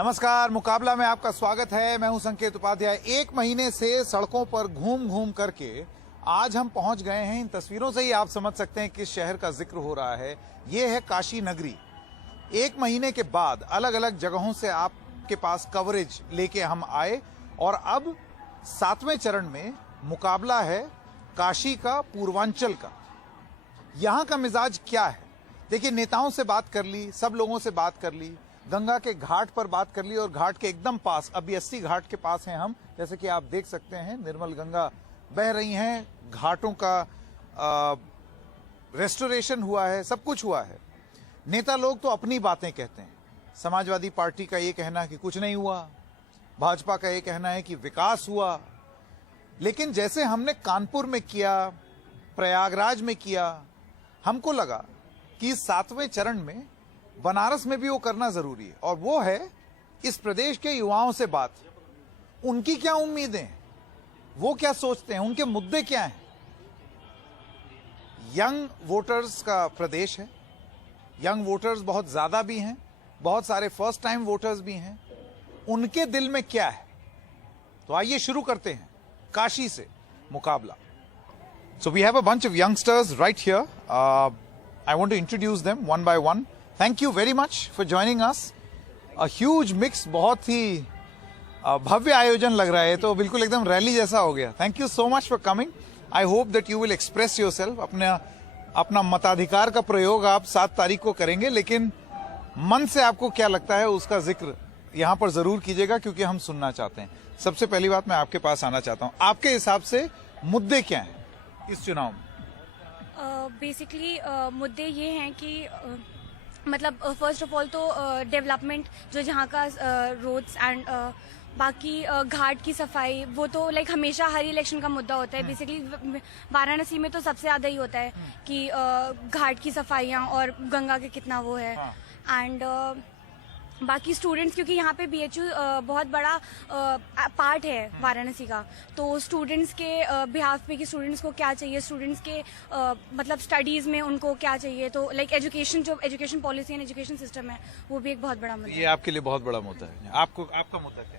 नमस्कार, मुकाबला में आपका स्वागत है। मैं हूं संकेत उपाध्याय। एक महीने से सड़कों पर घूम घूम करके आज हम पहुंच गए हैं। इन तस्वीरों से ही आप समझ सकते हैं किस शहर का जिक्र हो रहा है। ये है काशी नगरी। एक महीने के बाद अलग अलग जगहों से आपके पास कवरेज लेके हम आए और अब 7वें चरण में मुकाबला है काशी का, पूर्वांचल का। यहां का मिजाज क्या है? देखिए, नेताओं से बात कर ली, सब लोगों से बात कर ली, गंगा के घाट पर बात कर ली और घाट के एकदम पास, अभी 80 घाट के पास हैं हम। जैसे कि आप देख सकते हैं, निर्मल गंगा बह रही हैं, घाटों का रेस्टोरेशन हुआ है, सब कुछ हुआ है। नेता लोग तो अपनी बातें कहते हैं। समाजवादी पार्टी का ये कहना है कि कुछ नहीं हुआ, भाजपा का ये कहना है कि विकास हुआ। लेकिन जैसे हमने कानपुर में किया, प्रयागराज में किया, हमको लगा कि 7वें चरण में बनारस में भी वो करना जरूरी है। और वो है इस प्रदेश के युवाओं से बात। उनकी क्या उम्मीदें हैं, वो क्या सोचते हैं, उनके मुद्दे क्या हैं। यंग वोटर्स का प्रदेश है। यंग वोटर्स बहुत ज्यादा भी हैं, बहुत सारे फर्स्ट टाइम वोटर्स भी हैं। उनके दिल में क्या है, तो आइए शुरू करते हैं काशी से मुकाबला। So we have a bunch of youngsters right here. I want to introduce them one by one. Thank you very much for joining us. A huge mix, बहुत ही भव्य आयोजन लग रहा है, तो बिल्कुल एकदम रैली जैसा हो गया। Thank you so much for coming. I hope that you will express yourself. अपना मताधिकार का प्रयोग आप 7 तारीख को करेंगे, लेकिन मन से आपको क्या लगता है उसका जिक्र यहाँ पर जरूर कीजिएगा, क्योंकि हम सुनना चाहते हैं। सबसे पहली बात, मैं आपके पास आना चाहता हूँ, आपके हिसाब से मुद्दे क्या हैं इस चुनाव में? बेसिकली मुद्दे ये हैं कि मतलब फर्स्ट ऑफ ऑल तो डेवलपमेंट, जो जहाँ का रोड्स एंड बाकी घाट की सफाई, वो तो लाइक हमेशा हर इलेक्शन का मुद्दा होता है। बेसिकली वाराणसी में तो सबसे ज़्यादा ही होता है कि घाट की सफाइयाँ और गंगा के कितना वो है। एंड बाकी स्टूडेंट्स, क्योंकि यहाँ पे बीएचयू बहुत बड़ा पार्ट है वाराणसी का, तो स्टूडेंट्स के बिहाफ पे कि स्टूडेंट्स को क्या चाहिए, स्टूडेंट्स के मतलब स्टडीज़ में उनको क्या चाहिए, तो लाइक एजुकेशन, जो education policy and education system है, वो भी एक बहुत बड़ा मुद्दा है। ये आपके लिए बहुत बड़ा मुद्दा है। आपका मुद्दा क्या है?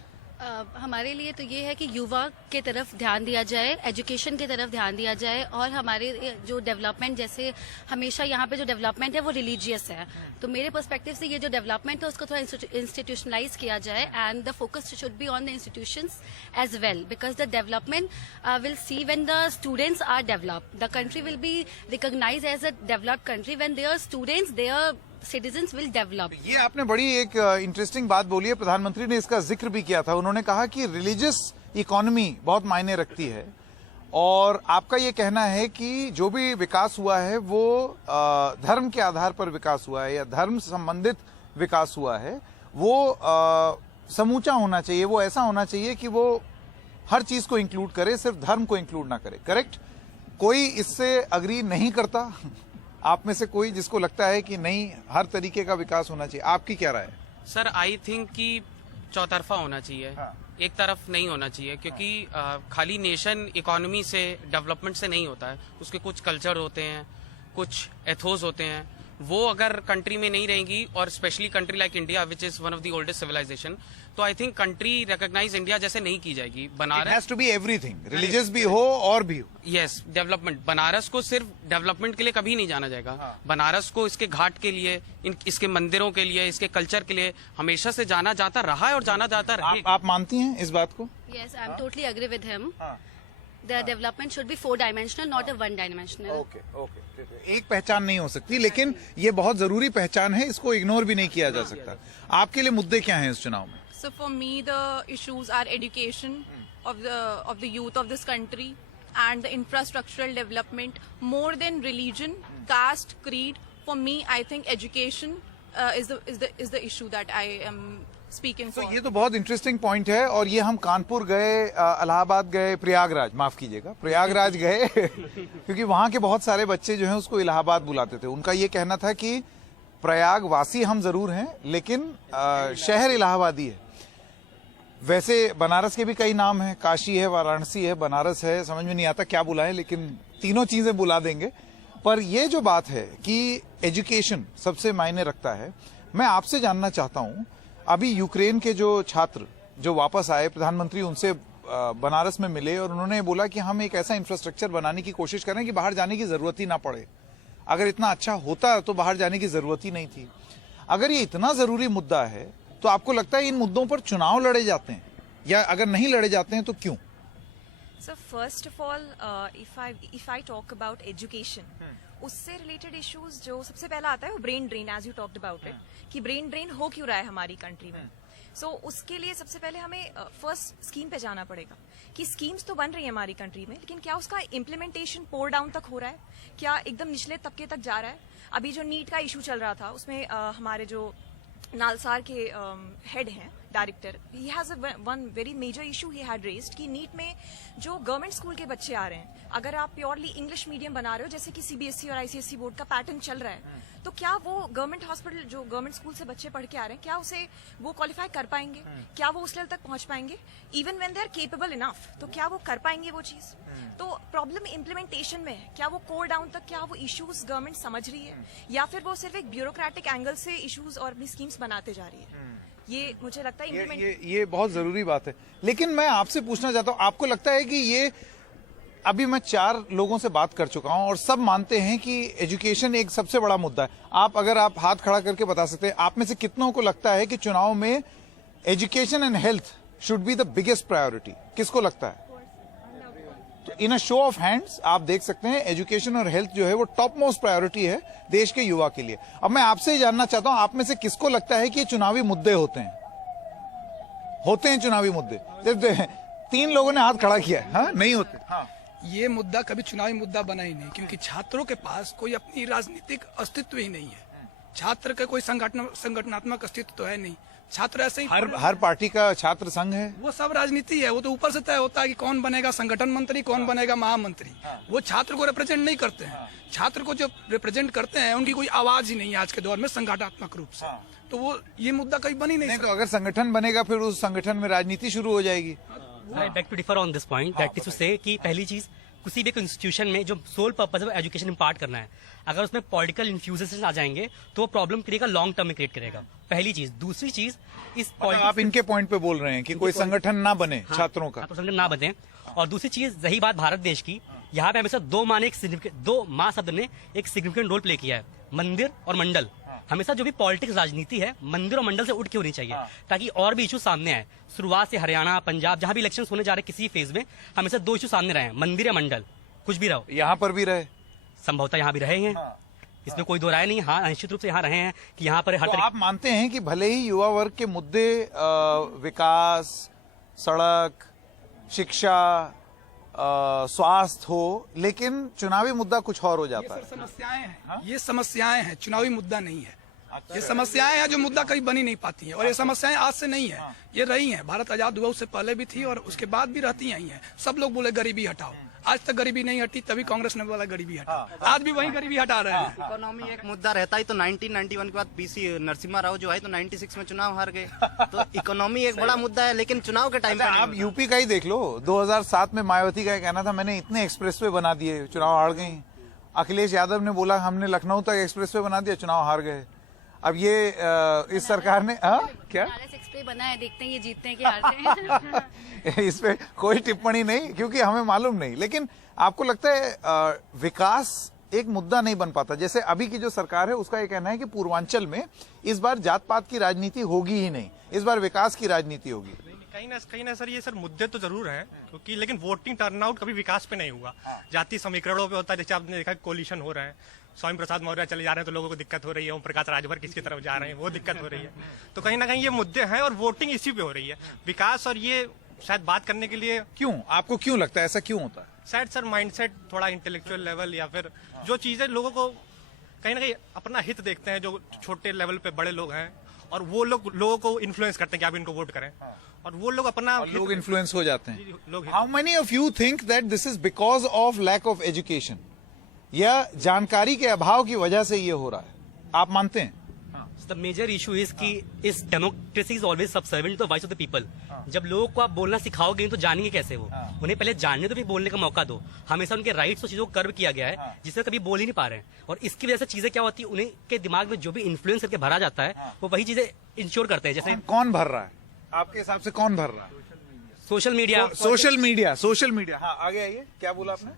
हमारे लिए तो ये है कि युवा के तरफ ध्यान दिया जाए, एजुकेशन की तरफ ध्यान दिया जाए, और हमारे जो डेवलपमेंट, जैसे हमेशा यहाँ पे जो डेवलपमेंट है वो रिलीजियस है, तो मेरे पर्सपेक्टिव से ये जो डेवलपमेंट है उसको थोड़ा इंस्टीट्यूशनलाइज किया जाए, and the focus should be on the institutions as well, because the development will see when the students are developed, the country will be recognised as a developed country when their students, their citizens will develop. ये आपने बड़ी एक interesting बात बोली है। प्रधानमंत्री ने इसका जिक्र भी किया था। उन्होंने कहा कि रिलीजियस इकोनॉमी बहुत मायने रखती है, और आपका ये कहना है कि जो भी विकास हुआ है वो धर्म के आधार पर विकास हुआ है, या धर्म संबंधित विकास हुआ है, वो समूचा होना चाहिए, वो ऐसा होना चाहिए कि वो हर चीज को इंक्लूड करे, सिर्फ धर्म को इंक्लूड ना करे। करेक्ट? कोई इससे अग्री नहीं करता आप में से कोई, जिसको लगता है कि नहीं, हर तरीके का विकास होना चाहिए? आपकी क्या राय है? सर, आई थिंक कि चौतरफा होना चाहिए। एक तरफ नहीं होना चाहिए, क्योंकि खाली नेशन इकोनॉमी से, डेवलपमेंट से नहीं होता है। उसके कुछ कल्चर होते हैं, कुछ एथोस होते हैं, वो अगर कंट्री में नहीं रहेंगी, और specially country like India which is one of the oldest civilisation, तो I think country recognise India जैसे नहीं की जाएगी। Banaras has to be everything, religious भी हो और भी हो। Yes, development. बनारस को सिर्फ डेवलपमेंट के लिए कभी नहीं जाना जाएगा। बनारस को इसके घाट के लिए, इसके मंदिरों के लिए, इसके कल्चर के लिए हमेशा से जाना जाता रहा है और जाना जाता रहेगा। आप मानती हैं इस बात को? Yes, I am totally agree with him. The development should be 4-dimensional, not a 1-dimensional. Okay. एक पहचान नहीं हो सकती, लेकिन ये बहुत जरूरी पहचान है, इसको इग्नोर भी नहीं किया जा सकता। आपके लिए मुद्दे क्या हैं इस चुनाव में? So for me, the issues are education of the youth of this country and the infrastructural development more than religion, caste, creed. For me, I think education is the issue that I am speaking for. ये तो बहुत interesting point है, और ये हम कानपुर गए, इलाहाबाद गए, प्रयागराज, माफ कीजिएगा, प्रयागराज गए क्योंकि वहां के बहुत सारे बच्चे जो हैं उसको इलाहाबाद बुलाते थे। उनका ये कहना था कि प्रयागवासी हम जरूर हैं, लेकिन शहर इलाहाबादी है। वैसे बनारस के भी कई नाम हैं, काशी है, वाराणसी है, बनारस है, समझ में नहीं आता क्या बुलाएं, लेकिन तीनों चीजें बुला देंगे। पर ये जो बात है कि एजुकेशन सबसे मायने रखता है, मैं आपसे जानना चाहता हूं, अभी यूक्रेन के जो छात्र जो वापस आए, प्रधानमंत्री उनसे बनारस में मिले और उन्होंने बोला कि हम एक ऐसा इंफ्रास्ट्रक्चर बनाने की कोशिश करें कि बाहर जाने की जरूरत ही ना पड़े। अगर इतना अच्छा होता तो बाहर जाने की जरूरत ही नहीं थी। अगर ये इतना जरूरी मुद्दा है तो आपको लगता है इन मुद्दों पर चुनाव लड़े जाते हैं, या अगर नहीं लड़े जाते हैं तो क्यों? So first of all, if I talk about education, उससे रिलेटेड इश्यूज जो सबसे पहला आता है वो brain drain, as you talked about it, कि ब्रेन ड्रेन हो क्यों रहा है हमारी कंट्री में। सो उसके लिए सबसे पहले हमें फर्स्ट स्कीम पे जाना पड़ेगा कि स्कीम्स तो बन रही है हमारी कंट्री में, लेकिन क्या उसका इम्प्लीमेंटेशन पोर डाउन तक हो रहा है, क्या एकदम निचले तबके तक जा रहा है। अभी जो नीट का इशू चल रहा था उसमें हमारे जो नालसार के हेड हैं director, he has one very major issue he had raised कि नीट में जो गवर्नमेंट स्कूल के बच्चे आ रहे हैं, अगर आप प्योरली इंग्लिश मीडियम बना रहे हो जैसे कि सीबीएसई और आईसीएसई बोर्ड का पैटर्न चल रहा है, तो क्या वो गवर्नमेंट हॉस्पिटल जो गवर्नमेंट स्कूल से बच्चे पढ़ के आ रहे हैं, क्या उसे वो क्वालिफाई कर पाएंगे? क्या वो उस लेवल तक पहुंच पाएंगे? Even when they are capable enough, तो क्या वो कर पाएंगे वो चीज? तो प्रॉब्लम इम्प्लीमेंटेशन में है। क्या वो कोर डाउन तक, क्या वो इश्यूज गवर्नमेंट समझ रही है, या फिर वो सिर्फ एक ब्यूरोक्रेटिक एंगल से इश्यूज और अपनी स्कीम्स बनाते जा रही है? ये मुझे लगता है ये बहुत जरूरी बात है। लेकिन मैं आपसे पूछना चाहता हूँ, आपको लगता है कि ये, अभी मैं 4 लोगों से बात कर चुका हूं और सब मानते हैं कि एजुकेशन एक सबसे बड़ा मुद्दा है। अगर आप हाथ खड़ा करके बता सकते हैं, आप में से कितनों को लगता है कि चुनाव में education and health should be the biggest priority? किसको लगता है? तो इन अ शो ऑफ हैंड्स आप देख सकते हैं एजुकेशन और हेल्थ जो है वो टॉप मोस्ट प्रायोरिटी है देश के युवा के लिए। अब मैं आपसे जानना चाहता हूं, आप में से किसको लगता है कि ये चुनावी मुद्दे होते हैं चुनावी मुद्दे? 3 लोगों ने हाथ खड़ा किया है। हाँ, नहीं होते। हाँ, ये मुद्दा कभी चुनावी मुद्दा बना ही नहीं, क्योंकि छात्रों के पास कोई अपनी राजनीतिक अस्तित्व ही नहीं है। छात्र का कोई संगठनात्मक अस्तित्व तो है नहीं। छात्र ऐसे ही हर पार्टी का छात्र संघ है, वो सब राजनीति है। वो तो ऊपर से तय होता है कि कौन बनेगा संगठन मंत्री, कौन बनेगा महामंत्री। वो छात्र को रिप्रेजेंट नहीं करते हैं। छात्र को जो रिप्रेजेंट करते हैं उनकी कोई आवाज ही नहीं है आज के दौर में संगठनात्मक रूप से। तो वो ये मुद्दा कभी बन ही नहीं तो अगर संगठन बनेगा फिर उस संगठन में राजनीति शुरू हो जाएगी। I beg to differ on this point. That is to say कि पहली चीज, किसी भी इंस्टीट्यूशन में जो सोल पर्पज है एजुकेशन इम्पार्ट करना है, अगर उसमें पॉलिटिकल इन्फ्यूजेशन आ जाएंगे तो वो प्रॉब्लम करेगा, लॉन्ग टर्म में क्रिएट करेगा। पहली चीज। दूसरी चीज, इस आप इनके पॉइंट पे बोल रहे हैं कि कोई संगठन ना बने छात्रों का, संगठन ना बने। और दूसरी चीज, रही बात भारत देश की, यहाँ पे हमेशा दो माँ शब्द ने एक सिग्निफिकेंट रोल प्ले किया है, मंदिर और मंडल। हमेशा जो भी पॉलिटिक्स राजनीति है मंदिर और मंडल से उठ के होनी चाहिए, ताकि और भी इशू सामने आए। शुरुआत से हरियाणा, पंजाब, जहां भी इलेक्शन होने जा रहे किसी फेज में, हमेशा 2 इशू सामने रहे हैं, मंदिर या मंडल। कुछ भी रहो, यहाँ पर भी रहे, संभवतः यहाँ भी रहे हैं। इसमें कोई दो राय नहीं। हाँ, निश्चित रूप से यहाँ रहे हैं कि यहाँ पर हर तो आप मानते हैं कि भले ही युवा वर्ग के मुद्दे विकास, सड़क, शिक्षा, स्वास्थ्य हो, लेकिन चुनावी मुद्दा कुछ और हो जाता है। समस्याएं हैं, ये समस्याएं हैं, चुनावी मुद्दा नहीं है। ये समस्याएं हैं जो मुद्दा कभी बनी नहीं पाती है, और ये समस्याएं आज से नहीं है, ये रही हैं। भारत आजाद हुआ उससे पहले भी थी और उसके बाद भी रहती ही हैं। सब लोग बोले गरीबी हटाओ, आज तक गरीबी नहीं हटी, तभी कांग्रेस ने बोला गरीबी हटाओ, आज भी वही गरीबी हटा रहे हैं। इकोनॉमी एक मुद्दा रहता ही तो 1991 के बाद पीसी नरसिम्हा राव जो है तो 96 में चुनाव हार गए। तो इकोनॉमी एक बड़ा मुद्दा है, लेकिन चुनाव के टाइम पे आप यूपी का ही देख लो। 2007 में मायावती का कहना था, मैंने इतने एक्सप्रेसवे बना दिए, चुनाव हार गई। अखिलेश यादव ने बोला हमने लखनऊ तक एक्सप्रेसवे बना दिया, चुनाव हार गए। अब ये इस सरकार ने क्या एक्सप्रेस बना है, देखते हैं ये जीतते हैं कि हारते हैं। इस पे कोई टिप्पणी नहीं, क्योंकि हमें मालूम नहीं। लेकिन आपको लगता है विकास एक मुद्दा नहीं बन पाता? जैसे अभी की जो सरकार है उसका ये कहना है कि पूर्वांचल में इस बार जात पात की राजनीति होगी ही नहीं, इस बार विकास की राजनीति होगी। कहीं ना सर, ये सर मुद्दे तो जरूर हैं, क्योंकि लेकिन वोटिंग टर्नआउट कभी विकास पे नहीं हुआ। जाति समीकरणों पे होता है। जैसे आपने देखा कोलिशन हो रहा है, स्वामी प्रसाद मौर्य चले जा रहे हैं तो लोगों को दिक्कत हो रही है, ओम प्रकाश राजभर किसकी तरफ जा रहे हैं वो दिक्कत हो रही है। तो कहीं ना कहीं ये मुद्दे हैं और वोटिंग इसी पे हो रही है। विकास और ये शायद बात करने के लिए क्यों, आपको क्यों लगता है ऐसा क्यों होता है? शायद सर माइंडसेट, थोड़ा इंटेलेक्चुअल लेवल, या फिर जो चीजें लोगों को कहीं ना कहीं अपना हित देखते हैं, जो छोटे लेवल पे बड़े लोग हैं, और वो लोगों को इन्फ्लुएंस करते हैं कि आप इनको वोट करें, और वो लोग अपना लोग इन्फ्लुएंस हो जाते हैं। लोग how many of you think that this is because of lack of education, या जानकारी के अभाव की वजह से ये हो रहा है? आप मानते हैं? द मेजर इशू इज कि इस democracy is always subservient to the voice of the people. जब लोगों को आप बोलना सिखाओगे तो जानेंगे कैसे वो? उन्हें पहले जानने तो भी बोलने का मौका दो। हमेशा उनके राइट्स और चीजों को कर्व किया गया है जिससे कभी बोल ही नहीं पा रहे हैं, और इसकी वजह से चीजें क्या होती है, उन्हें के दिमाग में जो भी इन्फ्लुएंस करके भरा जाता है वो वही चीजें इंश्योर करते हैं। जैसे कौन भर रहा है आपके हिसाब से, कौन भर रहा है? Social media. Social media. हाँ, आगे आइए, क्या बोला आपने?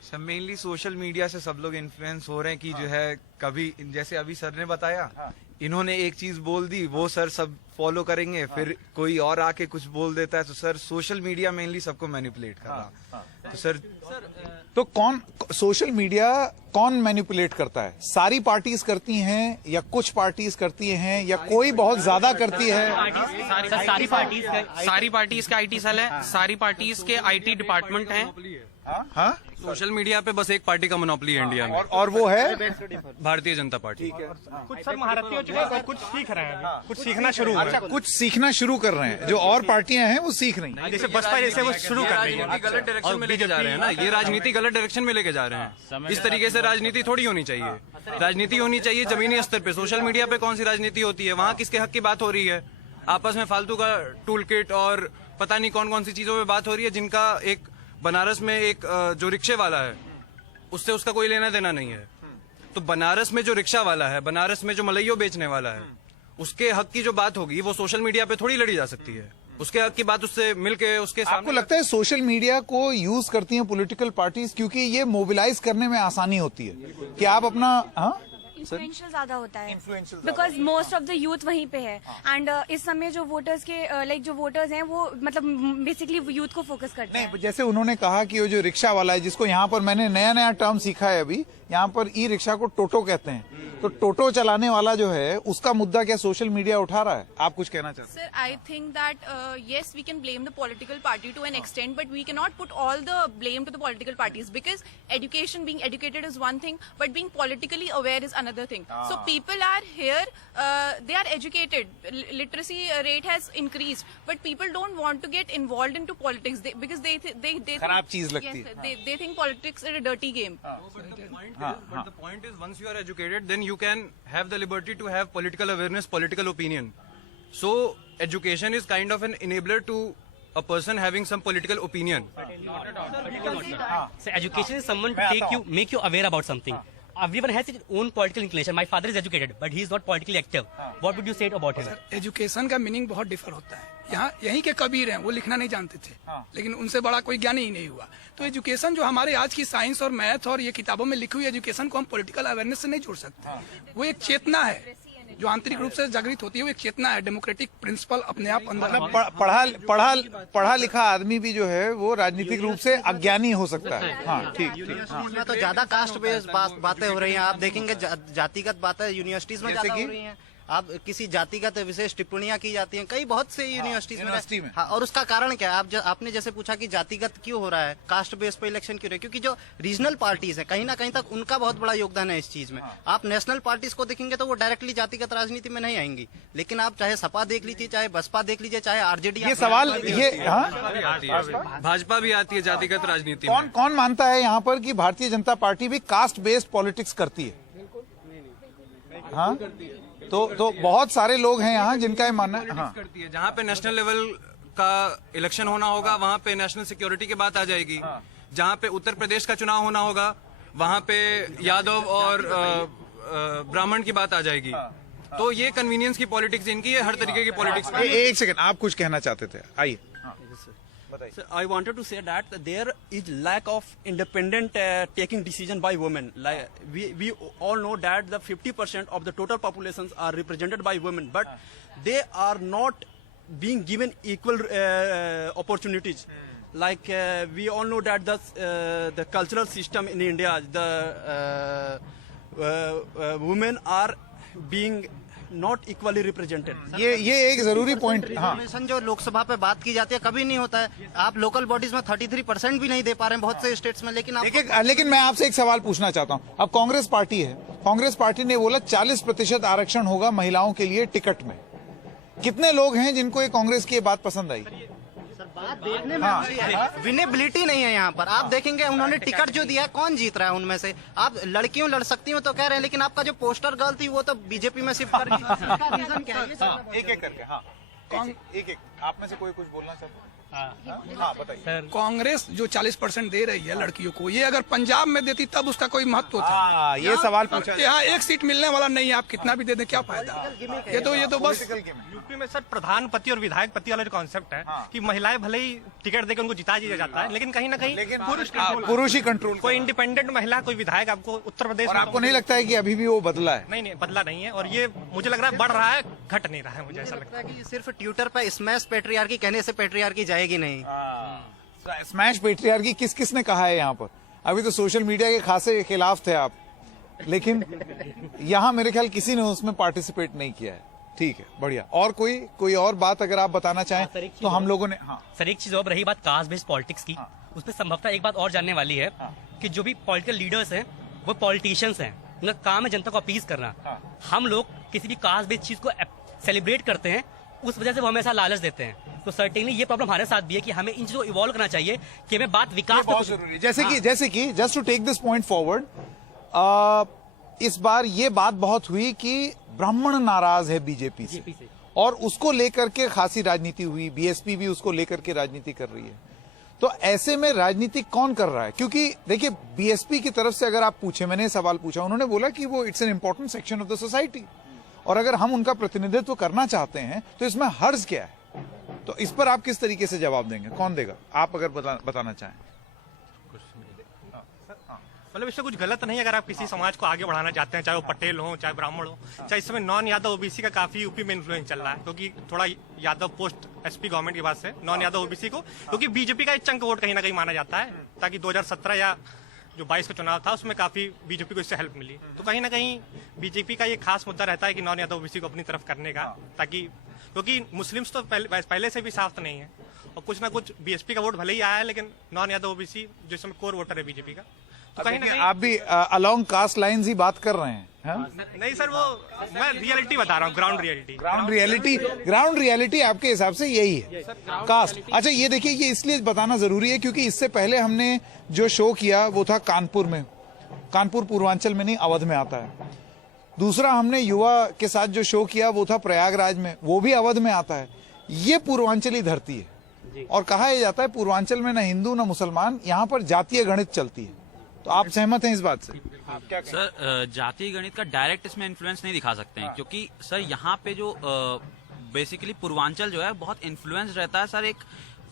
सर मेनली सोशल मीडिया से सब लोग इन्फ्लुएंस हो रहे हैं कि जो है कभी जैसे अभी सर ने बताया, इन्होंने एक चीज बोल दी वो सर सब फॉलो करेंगे, फिर कोई और आके कुछ बोल देता है, तो सर सोशल मीडिया मेनली सबको मैनिपुलेट कर रहा है। तो सर तो कौन सोशल मीडिया कौन मैनिपुलेट करता है? सारी पार्टीज करती हैं या कुछ पार्टीज करती हैं या कोई बहुत ज्यादा करती है? सारी पार्टीज के आईटी सेल है, सारी पार्टीज के आईटी डिपार्टमेंट हैं। हाँ, सोशल मीडिया पे बस एक पार्टी का मोनोपोली है इंडिया में, और वो है भारतीय जनता पार्टी। कुछ सर महारथी हो चुके हैं, कुछ सीख रहे हैं, कुछ सीखना शुरू हो रहा अच्छा, कुछ सीखना शुरू कर रहे हैं, जो और पार्टियां हैं वो सीख रही हैं। है। जैसे बसपा जैसे वो शुरू कर रही है। गलत डायरेक्शन में लेके जा रहे हैं ना, ये राजनीति गलत डायरेक्शन में लेके जा रहे हैं। इस तरीके से राजनीति थोड़ी होनी चाहिए। राजनीति होनी चाहिए जमीनी स्तर पे। सोशल मीडिया पे कौन सी राजनीति होती है? वहाँ किसके हक की बात हो रही है? आपस में फालतू का टूल किट और पता नहीं कौन कौन सी चीजों पे बात हो रही है, जिनका एक बनारस में एक जो रिक्शे वाला है उससे उसका कोई लेना देना नहीं है। तो बनारस में जो रिक्शा वाला है, बनारस में जो मलइयो बेचने वाला है, उसके हक की जो बात होगी वो सोशल मीडिया पे थोड़ी लड़ी जा सकती है। उसके हक की बात उससे मिलके उसके सामने। आपको लगता है सोशल मीडिया को यूज करती हैं पॉलिटिकल पार्टीज क्योंकि ये मोबिलाइज करने में आसानी होती है कि आप अपना? हाँ, इन्फ्लुएंशियल ज्यादा होता है because most of the youth वहीं पे है एंड इस समय जो वोटर्स के लाइक जो वोटर्स हैं वो मतलब बेसिकली यूथ को फोकस करते हैं। नहीं, जैसे उन्होंने कहा कि वो जो रिक्शा वाला है, जिसको यहाँ पर मैंने नया नया टर्म सीखा है अभी, यहाँ पर ई रिक्शा को टोटो कहते हैं, तो टोटो चलाने वाला जो है उसका मुद्दा क्या सोशल मीडिया उठा रहा है? आप कुछ कहना चाहते हैं? Sir, I think that yes, we can blame the political party to an extent, but we cannot put all the blame to the political parties because education, being educated is one thing, but being politically aware is another thing. So people are here, they are educated, literacy rate has increased, but people don't want to get involved into politics because they खराब चीज लगती yes, है। they think politics is a dirty game. But the point is, once you are educated, then you can have the liberty to have political awareness, political opinion. So education is kind of an enabler to a person having some political opinion. So education is someone to make you aware about something. Everyone has his own political inclination. My father is educated, but he is not politically active. What would you say about him? Education का meaning बहुत differ होता है। यहाँ यहीं के कबीर हैं, वो लिखना नहीं जानते थे, लेकिन उनसे बड़ा कोई ज्ञानी ही नहीं हुआ। तो एजुकेशन जो हमारे आज की साइंस और मैथ और ये किताबों में लिखी हुई एजुकेशन को हम पॉलिटिकल अवेयरनेस से नहीं जोड़ सकते। वो एक चेतना है जो आंतरिक रूप से जागृत होती है, वो एक चेतना है, डेमोक्रेटिक प्रिंसिपल अपने आप अंदर। मतलब पढ़ा लिखा आदमी भी जो है वो राजनीतिक रूप से अज्ञानी हो सकता है। हाँ, ठीक। यूनिवर्सिटीज में तो ज्यादा कास्ट बेस्ड बातें हो रही हैं। आप देखेंगे जातिगत बातें यूनिवर्सिटीज में ज्यादा हो रही हैं। आप किसी जातिगत विशेष टिप्पणियां की जाती हैं कई बहुत से यूनिवर्सिटीज में। हाँ, और उसका कारण क्या है? आपने जैसे पूछा कि जातिगत क्यों हो रहा है, कास्ट बेस पे इलेक्शन क्यों रहे, क्योंकि जो रीजनल पार्टीज है कहीं ना कहीं तक उनका बहुत बड़ा योगदान है इस चीज में। आप नेशनल पार्टीज को देखेंगे तो वो डायरेक्टली जातिगत राजनीति में नहीं आएंगी, लेकिन आप चाहे सपा देख लीजिए, चाहे बसपा देख लीजिए, चाहे आरजेडी। ये सवाल ये भाजपा भी आती है जातिगत राजनीति में। कौन मानता है यहाँ पर कि भारतीय जनता पार्टी भी कास्ट बेस्ड पॉलिटिक्स करती है? हाँ, तो बहुत सारे लोग हैं यहाँ जिनका ये मानना है। हाँ, करती है। जहाँ पे नेशनल लेवल का इलेक्शन होना होगा वहाँ पे नेशनल सिक्योरिटी की बात आ जाएगी। जहाँ पे उत्तर प्रदेश का चुनाव होना होगा वहाँ पे यादव और ब्राह्मण की बात आ जाएगी। तो ये कन्वीनियंस की पॉलिटिक्स इनकी है, हर तरीके की पॉलिटिक्स। एक सेकंड, आप कुछ कहना चाहते थे, आइए। So I wanted to say that there is lack of independent taking decision by women. Like we all know that the 50% of the total populations are represented by women, but they are not being given equal opportunities. Like we all know that the cultural system in India, the women are being not equally represented. ये एक जरूरी point. हाँ, जो लोकसभा पे बात की जाती है कभी नहीं होता है। आप लोकल बॉडीज में 33% भी नहीं दे पा रहे हैं बहुत से स्टेट्स में। लेकिन मैं आपसे एक सवाल पूछना चाहता हूँ। अब कांग्रेस पार्टी है, कांग्रेस पार्टी ने बोला 40% आरक्षण होगा महिलाओं के लिए टिकट में। कितने लोग हैं जिनको ये कांग्रेस की बात पसंद आई? देखने में विनेबिलिटी नहीं है यहाँ पर। आप देखेंगे उन्होंने टिकट जो दिया है, कौन जीत रहा है उनमें से? आप लड़कियों लड़ सकती हो तो कह रहे हैं, लेकिन आपका जो पोस्टर गर्ल थी वो तो बीजेपी में शिफ्ट कर गई। इसका रीजन क्या है? एक एक करके, हाँ एक आप में से कोई कुछ बोलना चाहते हैं? हाँ बताइए। कांग्रेस जो 40% दे रही है लड़कियों को, ये अगर पंजाब में देती तब उसका कोई महत्व था। ये सवाल पूछा। यहाँ एक सीट मिलने वाला नहीं है, आप कितना भी दे दें क्या फायदा? ये तो बस यूपी में सर प्रधान पति और विधायक पति वाला जो कॉन्सेप्ट है कि महिलाएं भले ही टिकट देकर उनको जिता दिया जाता है, लेकिन कहीं ना कहीं पुरुष ही कंट्रोल। कोई इंडिपेंडेंट महिला, कोई विधायक आपको उत्तर प्रदेश और आपको नहीं लगता है कि अभी भी वो बदला है? नहीं बदला नहीं है, और ये मुझे लग रहा है बढ़ रहा है, घट नहीं रहा है। मुझे ऐसा लगता है कि सिर्फ ट्विटर पर स्मैश पेट्रियार्की कहने से पेट्रियार्की जाएगी नहीं। स्मैश पेट्रियार्की किसने कहा है यहाँ पर? अभी तो सोशल मीडिया के खासे खिलाफ थे आप, लेकिन यहाँ मेरे ख्याल किसी ने उसमें पार्टिसिपेट नहीं किया है। ठीक है, बढ़िया। और कोई और बात अगर आप बताना चाहें तो हम लोगों ने। हाँ सर, एक चीज और रही बात कास्ट बेस्ड पॉलिटिक्स की, उसमें संभवतः एक बात और जानने वाली है कि जो भी पॉलिटिकल लीडर्स हैं वो पॉलिटिशियंस हैं, उनका काम है जनता को अपीज करना। हम लोग किसी भी कास्ट बेस्ड चीज को सेलिब्रेट करते हैं, उस वजह से वो हमेशा लालच देते हैं। तो सर्टेनली ये प्रॉब्लम हमारे साथ भी है कि हमें इन चीजों को इवॉल्व करना चाहिए कि हमें बात विकास बहुत जरूरी है। जैसे कि just to take this point forward, इस बार ये बात बहुत हुई कि ब्राह्मण नाराज है बीजेपी से, और उसको लेकर के खासी राजनीति हुई। बीएसपी भी उसको लेकर के राजनीति कर रही है। तो ऐसे में राजनीति कौन कर रहा है? क्योंकि देखिए, बीएसपी की तरफ से अगर आप पूछे, मैंने सवाल पूछा, उन्होंने बोला कि वो it's an important section of the society, और अगर हम उनका प्रतिनिधित्व करना चाहते हैं तो इसमें हर्ज क्या है? तो इस पर आप किस तरीके से जवाब देंगे? कौन देगा? आप अगर बताना चाहें। मतलब इससे कुछ गलत नहीं है अगर आप किसी समाज को आगे बढ़ाना चाहते हैं, चाहे वो पटेल हो, चाहे ब्राह्मण हो, चाहे इस समय नॉन यादव ओबीसी का काफी यूपी में इन्फ्लुएंस चल रहा है, क्योंकि थोड़ा यादव पोस्ट एसपी गवर्नमेंट की बात से नॉन यादव ओबीसी को, क्योंकि बीजेपी का एक चंक वोट कहीं ना कहीं माना जाता है, ताकि 2017 या जो 22 का चुनाव था उसमें काफी बीजेपी को इससे हेल्प मिली। तो कहीं ना कहीं बीजेपी का ये खास मुद्दा रहता है कि नॉन यादव ओबीसी को अपनी तरफ करने का, ताकि क्योंकि मुस्लिम्स तो पहले से भी साफ नहीं है, और कुछ ना कुछ बीएसपी का वोट भले ही आया है, लेकिन नॉन यादव ओबीसी जो इसमें कोर वोटर है बीजेपी का, तो कहीं ना कहीं आप भी अलोंग कास्ट लाइन्स ही बात कर रहे हैं। नहीं सर, वो मैं रियलिटी बता रहा हूँ, ग्राउंड रियलिटी आपके हिसाब से यही है कास्ट। अच्छा, ये देखिए, ये इसलिए बताना जरूरी है क्योंकि इससे पहले हमने जो शो किया वो था कानपुर में। कानपुर पूर्वांचल में नहीं, अवध में आता है। दूसरा हमने युवा के साथ जो शो किया वो था प्रयागराज में, वो भी अवध में आता है। ये पूर्वांचली धरती है, और कहा यह जाता है पूर्वांचल में न हिंदू न मुसलमान, यहाँ पर जातीय गणित चलती है। तो आप सहमत हैं इस बात से? आप क्या कहें? सर, जातीय गणित का डायरेक्ट इसमें इन्फ्लुएंस नहीं दिखा सकते हैं, क्योंकि सर यहाँ पे जो बेसिकली पूर्वांचल जो है बहुत इन्फ्लुएंस रहता है सर एक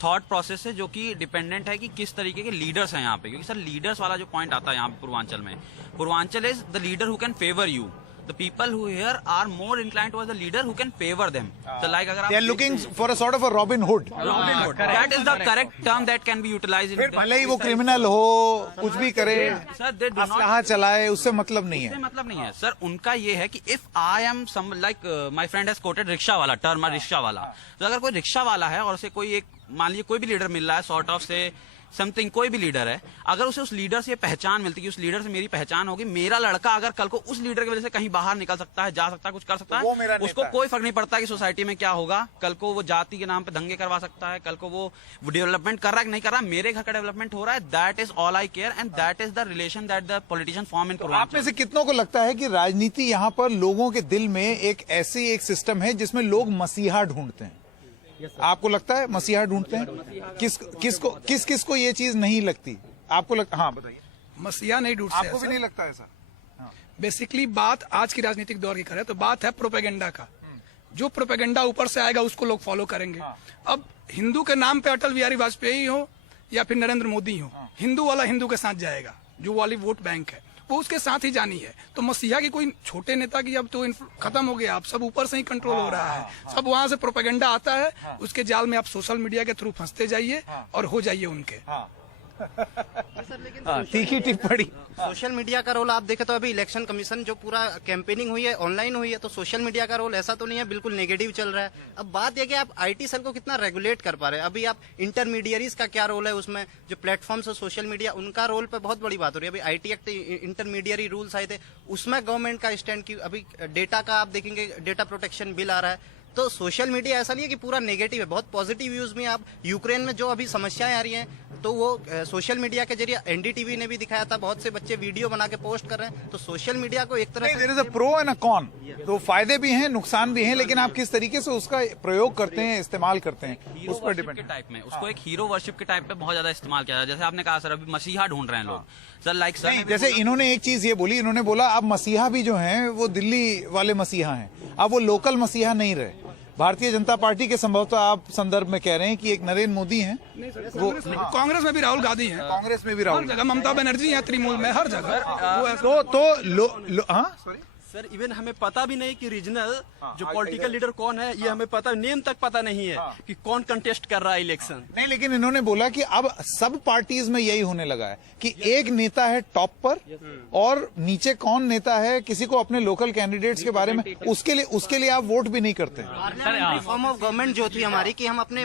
थॉट प्रोसेस से, जो कि डिपेंडेंट है कि किस तरीके के लीडर्स हैं यहाँ पे। क्योंकि सर लीडर्स वाला जो पॉइंट आता है यहाँ पे पूर्वांचल में, Purvanchal is the leader who can favour you. The people who here are more inclined towards the leader who can favor them. So like अगर they are looking for a sort of a Robin Hood. Robin Hood. That is the correct term that can be utilized. फिर भले ही वो criminal हो, कुछ भी करे, असलहा चलाए, उससे मतलब नहीं है। उससे मतलब नहीं है सर। उनका ये है कि if I am some like my friend has quoted rickshaw वाला टर्म, रिक्शा वाला। तो अगर कोई रिक्शा वाला है और उसे कोई एक, मान लीजिए कोई भी लीडर मिल रहा है सॉर्ट ऑफ से समथिंग, कोई भी लीडर है, अगर उसे उस लीडर से पहचान मिलती है कि उस लीडर से मेरी पहचान होगी, मेरा लड़का अगर कल को उस लीडर की वजह से कहीं बाहर निकल सकता है, जा सकता है, कुछ कर सकता है, उसको कोई फर्क नहीं पड़ता कि सोसाइटी में क्या होगा। कल को वो जाति के नाम पे दंगे करवा सकता है, कल को वो डेवलपमेंट कर रहा है कि नहीं कर रहा, मेरे घर का डेवलपमेंट हो रहा है, that is all I care and that is the relation that the politician form in Purvanchal. आप में से कितनों को लगता है कि राजनीति यहाँ पर लोगों के दिल में एक ऐसी एक सिस्टम है जिसमें लोग मसीहा ढूंढते हैं? आपको लगता है मसीहा ढूंढते हैं? किस को ये चीज नहीं लगती? आपको लगता? हाँ बताइए। मसीहा नहीं ढूंढते। आपको भी नहीं लगता ऐसा? बेसिकली बात आज की राजनीतिक दौर की करें तो बात है प्रोपेगेंडा का। जो प्रोपेगेंडा ऊपर से आएगा उसको लोग फॉलो करेंगे। अब हिंदू के नाम पे अटल बिहारी वाजपेयी हो या फिर नरेंद्र मोदी हो, हिंदू वाला हिंदू के साथ जाएगा, जो वाली वोट बैंक है वो उसके साथ ही जानी है। तो मसीहा की कोई छोटे नेता की अब तो खत्म हो गया, अब सब ऊपर से ही कंट्रोल हो रहा है, सब वहां से प्रोपेगेंडा आता है, उसके जाल में आप सोशल मीडिया के थ्रू फंसते जाइए और हो जाइए उनके। तीखी टिप्पणी। सोशल मीडिया का रोल आप देखें तो अभी इलेक्शन कमीशन जो पूरा कैंपेनिंग हुई है ऑनलाइन हुई है, तो सोशल मीडिया का रोल ऐसा तो नहीं है, बिल्कुल नेगेटिव चल रहा है। अब बात यह कि आप आईटी सेल को कितना रेगुलेट कर पा रहे हैं। अभी आप इंटरमीडियरीज का क्या रोल है उसमें, जो प्लेटफॉर्म्स है सोशल मीडिया, उनका रोल पे बहुत बड़ी बात हो रही है। अभी आईटी एक्ट इंटरमीडियरी रूल्स आए थे, उसमें गवर्नमेंट का स्टैंड की। अभी डेटा का आप देखेंगे, डेटा प्रोटेक्शन बिल आ रहा है, तो सोशल मीडिया ऐसा नहीं है कि पूरा नेगेटिव है, बहुत पॉजिटिव यूज में। आप यूक्रेन में जो अभी समस्याएं आ रही हैं तो वो सोशल मीडिया के जरिए एनडीटीवी ने भी दिखाया था, बहुत से बच्चे वीडियो बना के पोस्ट कर रहे हैं। तो सोशल मीडिया को एक तरह से प्रो एंड कॉन, तो फायदे भी हैं नुकसान भी हैं, लेकिन आप किस तरीके से उसका प्रयोग करते हैं, इस्तेमाल करते हैं, उस पर डिपेंड। टाइप में उसको एक हीरो वर्शिप के टाइप पे बहुत ज्यादा इस्तेमाल किया जाता है। जैसे आपने कहा सर अभी मसीहा ढूंढ रहे हैं लोग सर, लाइक सर जैसे इन्होंने एक चीज ये बोली, इन्होंने बोला अब मसीहा भी जो हैं वो दिल्ली वाले मसीहा हैं, अब वो लोकल मसीहा नहीं रहे। भारतीय जनता पार्टी के संभवतः आप संदर्भ में कह रहे हैं कि एक नरेंद्र मोदी हैं, वो कांग्रेस में भी राहुल गांधी हैं, कांग्रेस में भी राहुल, हर जगह ममता बनर्जी हैं, तृणमूल में हर जगह। सर इवन हमें पता भी नहीं कि रीजनल जो पॉलिटिकल लीडर कौन है, ये हमें पता, नेम तक पता नहीं है कि कौन कंटेस्ट कर रहा है इलेक्शन। नहीं, लेकिन इन्होंने बोला कि अब सब पार्टीज में यही होने लगा है कि एक नेता है टॉप पर और नीचे कौन नेता है, किसी को अपने लोकल कैंडिडेट्स के बारे में उसके लिए आप वोट भी नहीं करते। फॉर्म ऑफ गवर्नमेंट जो थी हमारी कि हम अपने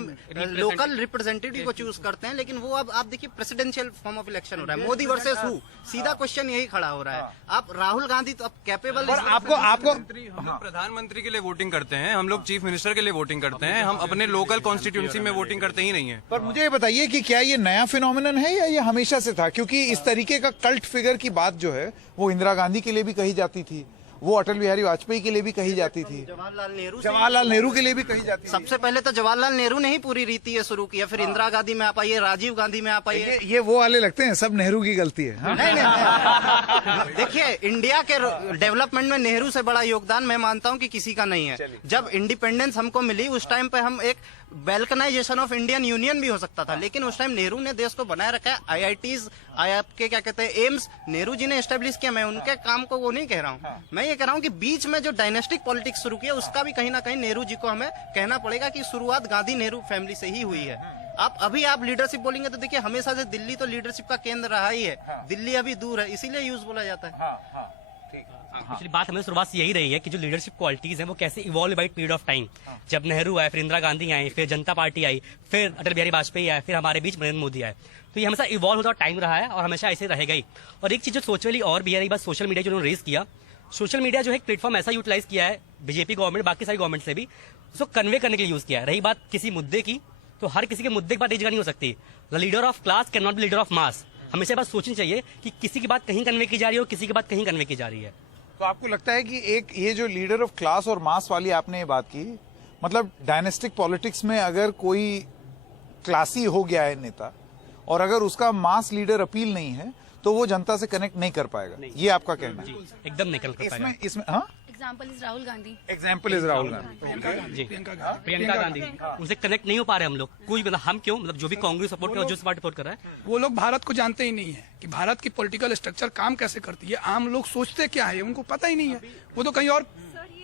लोकल रिप्रेजेंटेटिव को चूज करते हैं, लेकिन वो अब आप देखिए प्रेसिडेंशियल फॉर्म ऑफ इलेक्शन हो रहा है, मोदी वर्सेस हु, सीधा क्वेश्चन यही खड़ा हो रहा है। आप राहुल गांधी तो अब कैपेबल, आपको हम लोग प्रधानमंत्री के लिए वोटिंग करते हैं, हम लोग चीफ मिनिस्टर के लिए वोटिंग करते हैं, हम अपने लोकल कॉन्स्टिट्यूंसी में वोटिंग करते ही नहीं है। पर मुझे ये बताइए कि क्या ये नया फिनोमिनन है या ये हमेशा से था? क्योंकि इस तरीके का कल्ट फिगर की बात जो है वो इंदिरा गांधी के लिए भी कही जाती थी, वो अटल बिहारी वाजपेयी के लिए भी कही जाती थी, जवाहरलाल नेहरू के लिए भी कही जाती थी। सबसे पहले तो जवाहरलाल नेहरू ने ही पूरी रीति ये शुरू किया, फिर इंदिरा गांधी में आप आइए, राजीव गांधी में आप आइए। ये वो वाले लगते हैं सब नेहरू की गलती है। हाँ? नहीं। देखिए इंडिया के डेवलपमेंट में नेहरू से बड़ा योगदान मैं मानता हूं कि किसी का नहीं है। जब इंडिपेंडेंस हमको मिली उस टाइम पे हम एक बैल्कनाइजेशन ऑफ इंडियन यूनियन भी हो सकता था, लेकिन उस टाइम नेहरू ने देश को बनाए रखा है। IITs, आपके क्या कहते हैं एम्स, नेहरू जी ने एस्टेब्लिश किया। मैं उनके काम को वो नहीं कह रहा हूँ, मैं ये कह रहा हूँ कि बीच में जो डायनेस्टिक पॉलिटिक्स शुरू किया उसका भी कहीं ना कहीं नेहरू जी को हमें कहना पड़ेगा कि शुरुआत गांधी नेहरू फैमिली से ही हुई है। आप लीडरशिप बोलेंगे तो देखिए हमेशा से दिल्ली तो लीडरशिप का केंद्र रहा ही है, दिल्ली अभी दूर है, इसीलिए यूज बोला जाता है। पिछली बात हमें शुरुआत से यही रही है कि जो लीडरशिप क्वालिटीज हैं वो कैसे evolve bye period of time. जब नेहरू आए, फिर इंदिरा गांधी आई, फिर जनता पार्टी आई, फिर अटल बिहारी वाजपेयी आए, फिर हमारे बीच नरेंद्र मोदी आए, तो ये हमेशा इवॉल्व होता टाइम रहा है और हमेशा ऐसे रहेगा ही। और एक चीज जो सोच वाली और भी है, एक बात सोशल मीडिया जो उन्होंने रेज किया, सोशल मीडिया जो है एक प्लेटफॉर्म ऐसा यूटिलाइज किया है बीजेपी गवर्नमेंट, बाकी सारी गवर्नमेंट से भी उसको कन्वे करने के लिए यूज किया है। रही बात किसी मुद्दे की, तो हर किसी के मुद्दे की बात एक जगह नहीं हो सकती। The leader of class can not be leader of mass. हमेशा बात सोचनी चाहिए कि किसी की बात कहीं कन्वे की जा रही है और किसी की बात कहीं कन्वे की जा रही है। तो आपको लगता है कि एक ये जो लीडर ऑफ क्लास और मास वाली आपने ये बात की, मतलब डायनेस्टिक पॉलिटिक्स में अगर कोई क्लासी हो गया है नेता और अगर उसका मास लीडर अपील नहीं है तो वो जनता से कनेक्ट नहीं कर पाएगा, ये आपका कहना है? एकदम नहीं कर पाएगा। इसमें हाँ, example is Rahul Gandhi. Example is Rahul Gandhi ji, Priyanka Gandhi, उनसे कनेक्ट नहीं हो पा रहे हम लोग। कोई मतलब हम क्यों, मतलब जो भी कांग्रेस सपोर्ट कर रहा है, जो पार्टी सपोर्ट कर रहा है, वो लोग भारत को जानते ही नहीं है कि भारत की पॉलिटिकल स्ट्रक्चर काम कैसे करती है। आम लोग सोचते क्या है उनको पता ही नहीं है। वो तो कहीं और,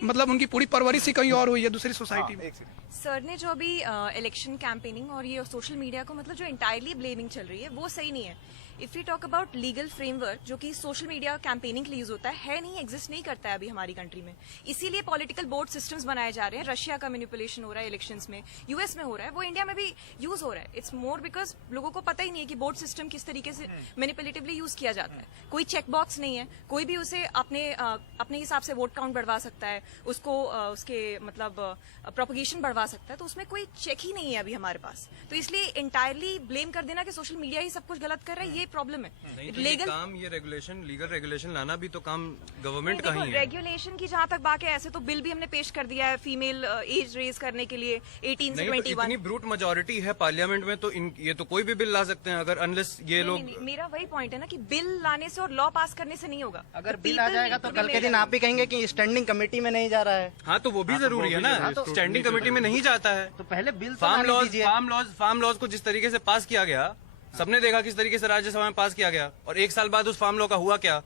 मतलब उनकी पूरी परवरिश ही कहीं और हुई है, दूसरी सोसाइटी में। सर ने जो अभी इलेक्शन कैंपेनिंग और ये सोशल मीडिया को मतलब जो इंटायरली ब्लेमिंग चल रही है वो सही नहीं है। If you talk about legal framework जो कि सोशल मीडिया कैंपेनिंग के लिए यूज होता है नहीं, एग्जिस्ट नहीं करता है अभी हमारी कंट्री में। इसीलिए पॉलिटिकल बोर्ड सिस्टम्स बनाए जा रहे हैं। रशिया का मैनिपुलेशन हो रहा है इलेक्शंस में, यूएस में हो रहा है, वो इंडिया में भी यूज हो रहा है। इट्स मोर बिकॉज लोगों को पता ही नहीं है कि बोर्ड सिस्टम किस तरीके से मैनिपुलेटिवली यूज किया जाता है। कोई चेक बॉक्स नहीं है, कोई भी उसे अपने हिसाब से वोट काउंट बढ़वा सकता है, उसको उसके मतलब प्रोपगेशन बढ़वा सकता है, तो उसमें कोई चेक ही नहीं है अभी हमारे पास। तो इसलिए इंटायरली ब्लेम कर देना कि सोशल मीडिया ही सब कुछ गलत कर रहा है, ये प्रॉब्लम है। लीगल काम, ये रेगुलेशन, लीगल रेगुलेशन लाना भी तो काम गवर्नमेंट का ही है। रेगुलेशन की जहाँ तक बात है, ऐसे तो बिल भी हमने पेश कर दिया है फीमेल एज रेज करने के लिए 18 से 21। इतनी ब्रूट मेजोरिटी है पार्लियामेंट में, तो ये तो कोई भी बिल ला सकते हैं अगर अनलेस ये लोग। मेरा वही पॉइंट है ना कि बिल लाने से और लॉ पास करने से नहीं होगा। अगर बिल आ जाएगा तो कल के दिन आप भी कहेंगे कि स्टैंडिंग कमेटी में नहीं जा रहा है। हाँ, तो वो भी जरूरी है ना, स्टैंडिंग कमेटी में नहीं जाता है तो पहले बिल फार्म लॉज को जिस तरीके से पास किया गया, सबने देखा किस तरीके से राज्यसभा में पास किया गया, और एक साल बाद उस फार्म लॉ का हुआ क्या?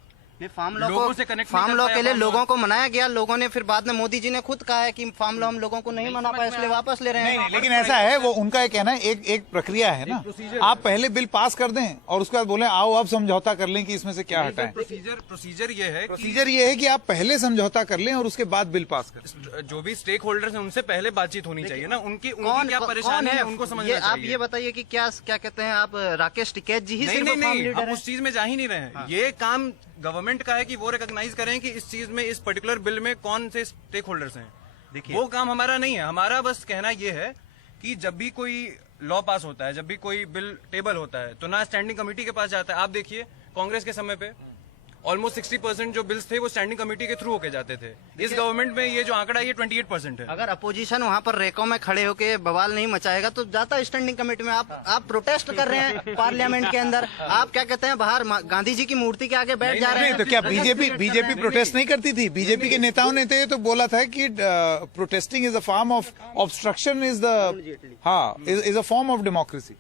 फार्म लॉ के लिए लोगों को मनाया गया, लोगों ने फिर बाद में मोदी जी ने खुद कहा है कि फार्म लॉ हम लोगों को नहीं मना पाए इसलिए वापस ले रहे हैं। लेकिन ऐसा है, वो उनका कहना है एक प्रक्रिया है ना, आप पहले बिल पास कर दें और उसके बाद बोले आओ अब समझौता कर लें कि इसमें से क्या हटाएं। प्रोसीजर ये है कि आप पहले समझौता कर लें और उसके बाद बिल पास करें। जो भी स्टेक होल्डर्स हैं उनसे पहले बातचीत होनी चाहिए ना, उनकी क्या परेशानी है उनको समझना चाहिए। आप ये बताइए कि क्या कहते हैं आप, राकेश टिकैत जी ही सिर्फ फार्म लीडर हैं? उस चीज में जा ही नहीं रहे हैं। ये काम गवर्नमेंट का है कि वो रिकॉग्नाइज करें कि इस चीज में, इस पर्टिकुलर बिल में कौन से स्टेक होल्डर्स हैं। देखिए वो काम हमारा नहीं है। हमारा बस कहना ये है कि जब भी कोई लॉ पास होता है, जब भी कोई बिल टेबल होता है, तो ना स्टैंडिंग कमेटी के पास जाता है। आप देखिए कांग्रेस के समय पे ऑलमोस्ट 60% जो बिल्स थे वो स्टैंडिंग कमेटी के थ्रू होके जाते थे। इस गवर्नमेंट में ये जो आंकड़ा है ये 28% है। अगर अपोजिशन वहाँ पर रेकों में खड़े होके बवाल नहीं मचाएगा तो जाता है स्टैंडिंग कमेटी में। आप प्रोटेस्ट कर रहे हैं पार्लियामेंट के अंदर, आप क्या कहते हैं बाहर गांधी जी की मूर्ति के आगे बैठ जा रहे हैं। तो क्या बीजेपी प्रोटेस्ट नहीं करती थी? बीजेपी के नेताओं ने तो बोला था कि protesting is a form of obstruction, is a form of democracy.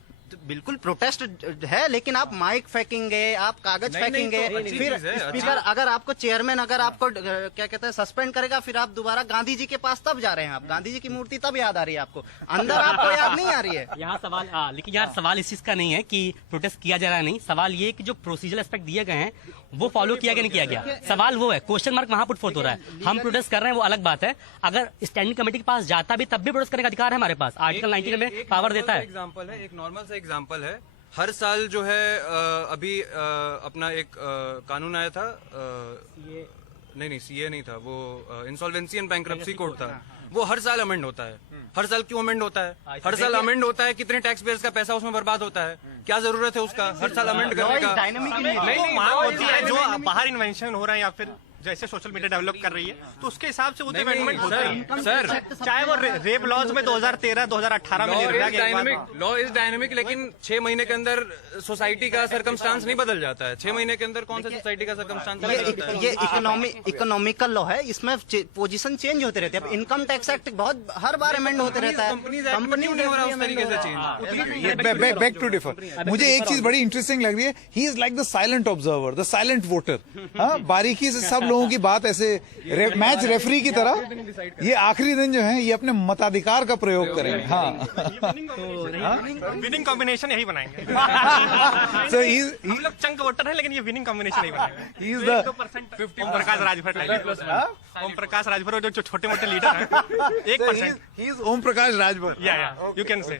बिल्कुल प्रोटेस्ट है, लेकिन आप माइक फेंकेंगे, आप कागज फेंकेंगे, फिर स्पीकर अगर आपको चेयरमैन अगर आपको क्या कहते हैं सस्पेंड करेगा, फिर आप दोबारा गांधी जी के पास तब जा रहे हैं। आप गांधी जी की मूर्ति तब याद आ रही है आपको, अंदर आपको याद नहीं आ रही है। यहाँ सवाल लेकिन यार सवाल इस चीज का नहीं है कि प्रोटेस्ट किया जा रहा है, नहीं। सवाल ये कि जो प्रोसीजर एस्पेक्ट दिए गए हैं वो फॉलो किया गया नहीं किया गया। सवाल वो है, क्वेश्चन मार्क वहां पुट फोर्थ हो रहा है। हम प्रोटेस्ट कर रहे हैं वो अलग बात है, अगर स्टैंडिंग कमेटी के पास जाता भी तब भी प्रोटेस्ट करने का अधिकार है हमारे पास। आर्टिकल 19 में पावर देता है। एग्जाम्पल है, एक नॉर्मल सा एग्जाम्पल है। हर साल जो है अभी अपना एक कानून आया था, नहीं सीए नहीं था वो, इंसॉल्वेंसी एंड बैंक्रप्सी कोड था। वो हर साल अमेंड होता है। हर साल क्यों अमेंड होता है? हर साल अमेंड होता है, कितने टैक्स पेयर्स का पैसा उसमें बर्बाद होता है? क्या जरूरत है उसका हर साल अमेंड करने का? नहीं, मांग होती है जो बाहर इन्वेंशन हो रहा है या फिर जैसे सोशल मीडिया डेवलप कर रही है तो उसके हिसाब से वो डेवलपमेंट होता है। सर चाहे वो रेप लॉज में 2013-2018 में लॉ इज डायनेमिक, लेकिन 6 महीने के अंदर सोसाइटी का सर्कमस्टांस नहीं बदल जाता है। 6 महीने के अंदर कौन सा सोसाइटी का सर्कमस्टांस बदल जाता है? ये इकोनॉमिकल लॉ है, इसमें पोजीशन चेंज होते रहते हैं। इनकम टैक्स एक्ट बहुत हर बार अमेंड होते रहता है। कंपनी नहीं हो रहा उस तरीके से चेंज। Back to differ. मुझे एक चीज बड़ी इंटरेस्टिंग लग रही है, he is like the silent observer, the silent voter. बारीकी से सब लोगों की बात ऐसे मैच रेफरी की तरह, ये आखिरी दिन जो है ये अपने मताधिकार का प्रयोग करेंगे। विनिंग कॉम्बिनेशन यही बनाएंगे। So हम लोग चंक वोटर है, लेकिन ये विनिंग कॉम्बिनेशन यही बनाएंगे। ओम प्रकाश राजभर, ओम प्रकाश राजभर जो छोटे मोटे लीडर हैं 1%। Om Prakash Rajbhar, you can say.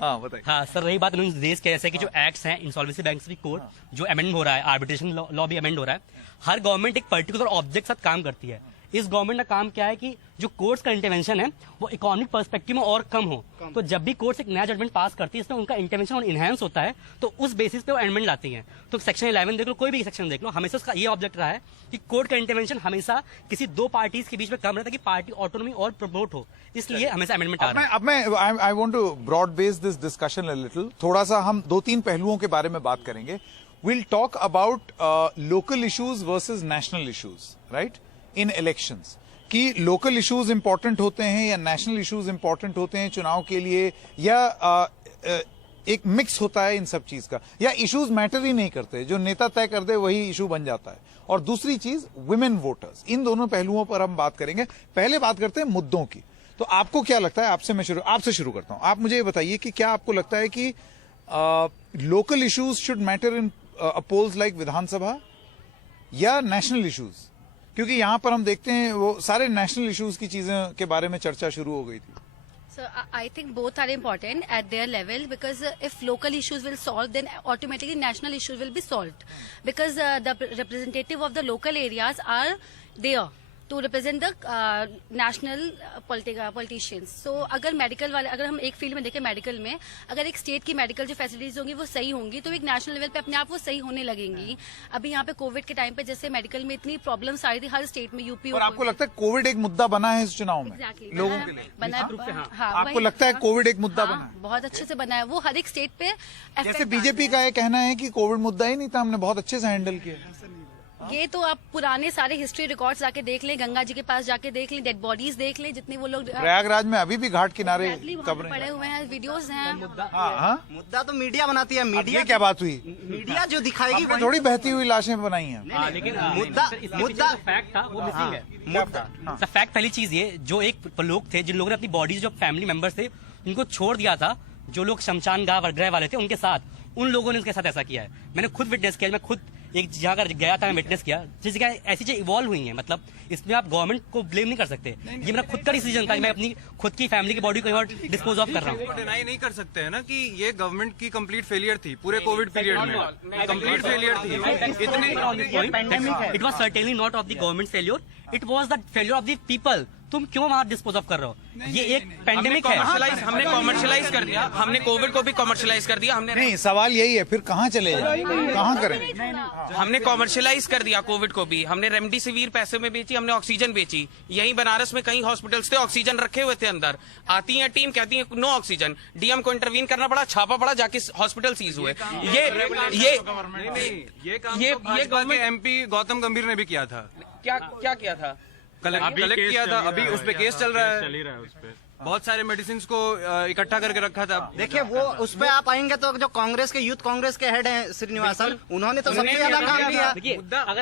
हाँ बताइए। हाँ सर, रही बात देश के ऐसे कि जो एक्ट्स हैं, इंसॉल्वेंसी बैंक्रप्सी कोड जो अमेंड हो रहा है, आर्बिट्रेशन लॉ भी अमेंड हो रहा है। हर गवर्नमेंट एक पर्टिकुलर ऑब्जेक्ट साथ काम करती है। इस गवर्नमेंट का काम क्या है कि जो कोर्ट्स का इंटरवेंशन है वो इकोनॉमिक पर्सपेक्टिव में और कम हो। तो जब भी कोर्ट्स एक नया जजमेंट पास करती है, इसमें उनका इंटरवेंशन और इनहेंस होता है, तो उस बेसिस पे वो अमेंडमेंट लाती हैं। तो सेक्शन 11 देख लो, कोई भी सेक्शन देख लो, हमेशा उसका ये ऑब्जेक्ट रहा है कि कोर्ट का इंटरवेंशन हमेशा किसी दो पार्टीज के बीच में कम रहता है कि पार्टी ऑटोनॉमी और प्रमोट हो, इसलिए हमेशा अमेंडमेंट आ रहा है। अब मैं I want to broad base this discussion a little. थोड़ा सा हम 2-3 पहलुओं के बारे में बात करेंगे। We'll talk about local issues versus national issues, right? In elections. कि local issues important होते हैं या national issues important होते हैं चुनाव के लिए, या एक मिक्स होता है इन सब चीज का, या issues मैटर ही नहीं करते, जो नेता तय कर दे वही इशू बन जाता है। और दूसरी चीज women voters। इन दोनों पहलुओं पर हम बात करेंगे। पहले बात करते हैं मुद्दों की। तो आपको क्या लगता है, आपसे शुरू करता हूं। आप मुझे ये बताइए कि क्या आपको लगता है कि local issues should matter in polls like Vidhan Sabha या नेशनल इश्यूज? क्योंकि यहां पर हम देखते हैं वो सारे नेशनल इश्यूज की चीजें के बारे में चर्चा शुरू हो गई थी। So I think both are important at their level, because if local issues will solve, then automatically national issues will be solved, because the representative of the local areas are there to represent the national politicians. So अगर medical वाले, अगर हम एक field में देखें medical में, अगर एक स्टेट की मेडिकल जो फैसिलिटीज होंगी वो सही होंगी तो एक नेशनल लेवल पे अपने आप वो सही होने लगेंगी। अभी यहाँ पे कोविड के टाइम पे जैसे मेडिकल में इतनी प्रॉब्लम्स आ रही थी हर स्टेट में, यूपी। और आपको लगता है कोविड एक मुद्दा बना है इस चुनाव में? Exactly. लोगों के लिए बना है। आपको लगता है कोविड एक मुद्दा बना है? बहुत अच्छे से बना है वो, हर एक स्टेट पे। जैसे बीजेपी का ये कहना है कि कोविड मुद्दा ही नहीं था, हमने बहुत अच्छे से हैंडल किया। ये तो आप पुराने सारे हिस्ट्री रिकॉर्ड्स जाके देख लें, गंगा जी के पास जाके देख लें, डेड बॉडीज देख लें, जितने वो लोग प्रयागराज में अभी भी घाट किनारे कब्रें पड़े हुए हैं, वीडियोस हैं। मुद्दा तो मीडिया बनाती है। मीडिया क्या बात हुई? मीडिया जो दिखाएगी वो थोड़ी बहती हुई लाशें बनाई हैं। लेकिन मुद्दा फैक्ट था वो मिसिंग है। फैक्ट पहली चीज ये, जो एक लोग थे जिन लोगों ने अपनी बॉडीज, जो फैमिली मेंबर्स थे उनको छोड़ दिया था, जो लोग शमशान गृह वाले थे उनके साथ, उन लोगों ने उसके साथ ऐसा किया है। मैंने खुद विटनेस किया, मैं खुद एक जगह पर गया था, मैं विटनेस किया, जिस जगह ऐसी चीजें इवॉल्व हुई हैं। मतलब इसमें आप गवर्नमेंट को ब्लेम नहीं कर सकते। ये मेरा खुद का डिसीजन था कि मैं अपनी खुद की फैमिली की बॉडी को और डिस्पोज ऑफ कर रहा हूँ। डिनाई नहीं कर सकते हैं ना कि ये गवर्नमेंट की कंप्लीट फेलियर थी पूरे कोविड पीरियड में। कंप्लीट फेलियर थी। It was certainly not of the government failure, it was the failure of the people तुम क्यों वहाँ डिस्पोज ऑफ कर रहे हो? ये एक पेंडेमिक है। हमने कॉमर्शलाइज कर दिया, हमने कोविड को भी कॉमर्शलाइज कर दिया। हमने नहीं, सवाल यही है, फिर कहाँ चले जाए, कहाँ करें? हमने कॉमर्शलाइज कर दिया कोविड को भी। हमने रेमडेसिविर पैसे में बेची, हमने ऑक्सीजन बेची। यहीं बनारस में कई हॉस्पिटल्स थे, ऑक्सीजन रखे हुए थे अंदर। आती है टीम, कहती है नो ऑक्सीजन, डीएम को इंटरवीन करना पड़ा, छापा पड़ा, जाके हॉस्पिटल सीज हुए। ये गवर्नमेंट एमपी गौतम गंभीर ने भी किया था। क्या किया था? कलेक्ट किया था, अभी उस पे केस चल रहा है। बहुत सारे मेडिसिन को इकट्ठा करके रखा था। देखिए वो उस पे आप आएंगे तो जो कांग्रेस के यूथ कांग्रेस के हेड हैं श्रीनिवासन, उन्होंने तो सबसे ज्यादा काम किया।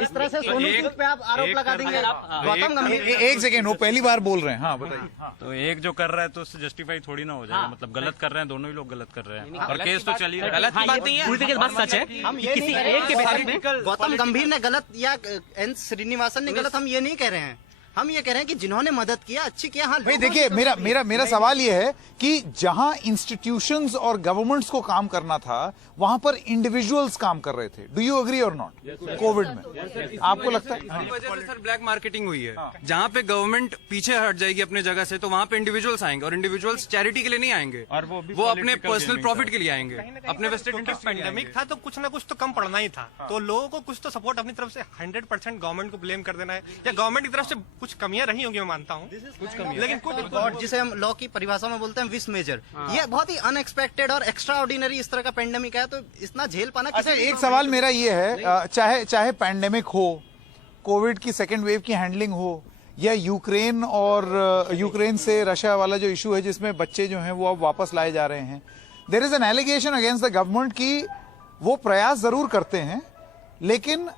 इस तरह से सोनू सूद पे आप आरोप लगा देंगे गौतम गंभीर। एक सेकेंड, वो पहली बार बोल रहे हैं। हाँ बताइए। तो एक जो कर रहा है तो उससे जस्टिफाई थोड़ी ना हो जाएगा। मतलब गलत कर रहे हैं, दोनों ही लोग गलत कर रहे हैं और केस तो चल ही रहा है। गलत बात नहीं है, उल्टी बात सच है। हम ये किसी एक के बेसिस पे गौतम गंभीर ने गलत या एन श्रीनिवासन ने गलत, हम ये नहीं कह रहे हैं। हम ये कह रहे हैं कि जिन्होंने मदद किया अच्छी किया। हाँ भाई देखिए, मेरा सवाल ये है कि जहां इंस्टीट्यूशंस और गवर्नमेंट्स को काम करना था, वहां पर इंडिविजुअल्स काम कर रहे थे। डू यू एग्री और नॉट? कोविड में आपको लगता है इसी वजह से सर ब्लैक मार्केटिंग हुई है। जहाँ पे गवर्नमेंट पीछे हट जाएगी अपने जगह से, तो वहाँ पे इंडिविजुअल्स आएंगे और इंडिविजुअल्स चैरिटी के लिए नहीं आएंगे, और वो अपने पर्सनल प्रॉफिट के लिए आएंगे, अपने वेस्टेड इंटरेस्ट के लिए आएंगे। पेंडेमिक था तो कुछ ना कुछ तो कम पड़ना ही था। तो लोगों को कुछ तो सपोर्ट अपनी तरफ से 100% गवर्नमेंट को ब्लेम कर देना है, या गवर्नमेंट की तरफ से कुछ कमियां रही होंगी, मैं मानता हूँ कुछ कमियां, लेकिन कुछ जिसे हम लॉ की परिभाषा में बोलते हैं विस मेजर, ये बहुत ही अनएक्सपेक्टेड और एक्स्ट्रा ऑर्डिनरी इस तरह का पेंडेमिक है, तो इतना झेल पाना। अच्छा, एक सवाल मेरा ये है, चाहे पैंडेमिक हो, कोविड की सेकेंड वेव की हैंडलिंग हो, या यूक्रेन और यूक्रेन से रशिया वाला जो इशू है जिसमें बच्चे जो हैं वो अब वापस लाए जा रहे हैं, there is an allegation against the government की वो प्रयास जरूर करते हैं लेकिन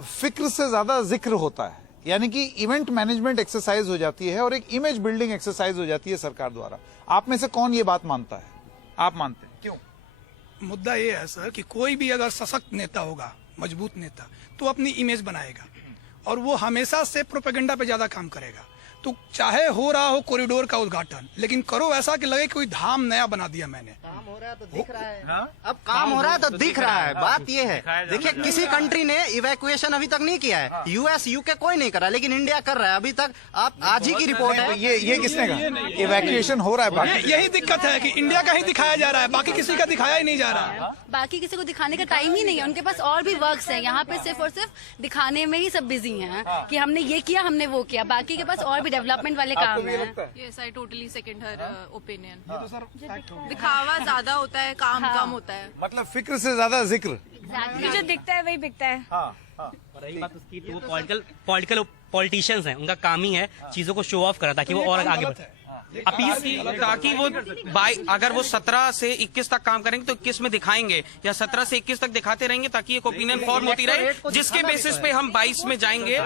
फिक्र से ज्यादा जिक्र होता है, यानी कि इवेंट मैनेजमेंट एक्सरसाइज हो जाती है और एक इमेज बिल्डिंग एक्सरसाइज हो जाती है सरकार द्वारा। आप में से कौन ये बात मानता है? आप मानते हैं? क्यों? मुद्दा ये है सर कि कोई भी अगर सशक्त नेता होगा, मजबूत नेता, तो अपनी इमेज बनाएगा और वो हमेशा से प्रोपेगेंडा पे ज्यादा काम करेगा। तो चाहे हो रहा हो कॉरिडोर का उद्घाटन, लेकिन करो ऐसा कि लगे कोई धाम नया बना दिया मैंने। काम हो रहा है तो दिख रहा है। अब काम हो रहा है तो दिख रहा है। बात ये है, देखिए किसी कंट्री ने इवैक्यूएशन अभी तक नहीं किया है, यूएस यूके कोई नहीं करा, लेकिन इंडिया कर रहा है अभी तक। आप आज ही की रिपोर्ट है। ये किसने कहा इवैक्यूएशन हो रहा है? यही दिक्कत है कि इंडिया का ही दिखाया जा रहा है, बाकी किसी का दिखाया ही नहीं जा रहा है। बाकी किसी को दिखाने का टाइम ही नहीं है, उनके पास और भी वर्क्स हैं। यहाँ पे सिर्फ और सिर्फ दिखाने में ही सब बिजी हैं कि हमने ये किया, हमने वो किया, बाकी के पास और भी डेवलपमेंट वाले काम हैं। Yes, I totally second her opinion. दिखावा ज्यादा होता है, काम कम होता है। मतलब फिक्र से ज्यादा जिक्र। जो दिखता है वही बिकता है। रही बात उसकी, तो वो पॉलिटिशियंस हैं, उनका काम ही है चीजों को शो ऑफ करना ताकि वो और आगे बढ़े। अपील ताकि वो अगर वो 17 से 21 तक काम करेंगे तो 21 में दिखाएंगे, या 17 से 21 तक दिखाते रहेंगे ताकि एक ओपिनियन फॉर्म होती रहे, जिसके बेसिस पे हम 22 में जाएंगे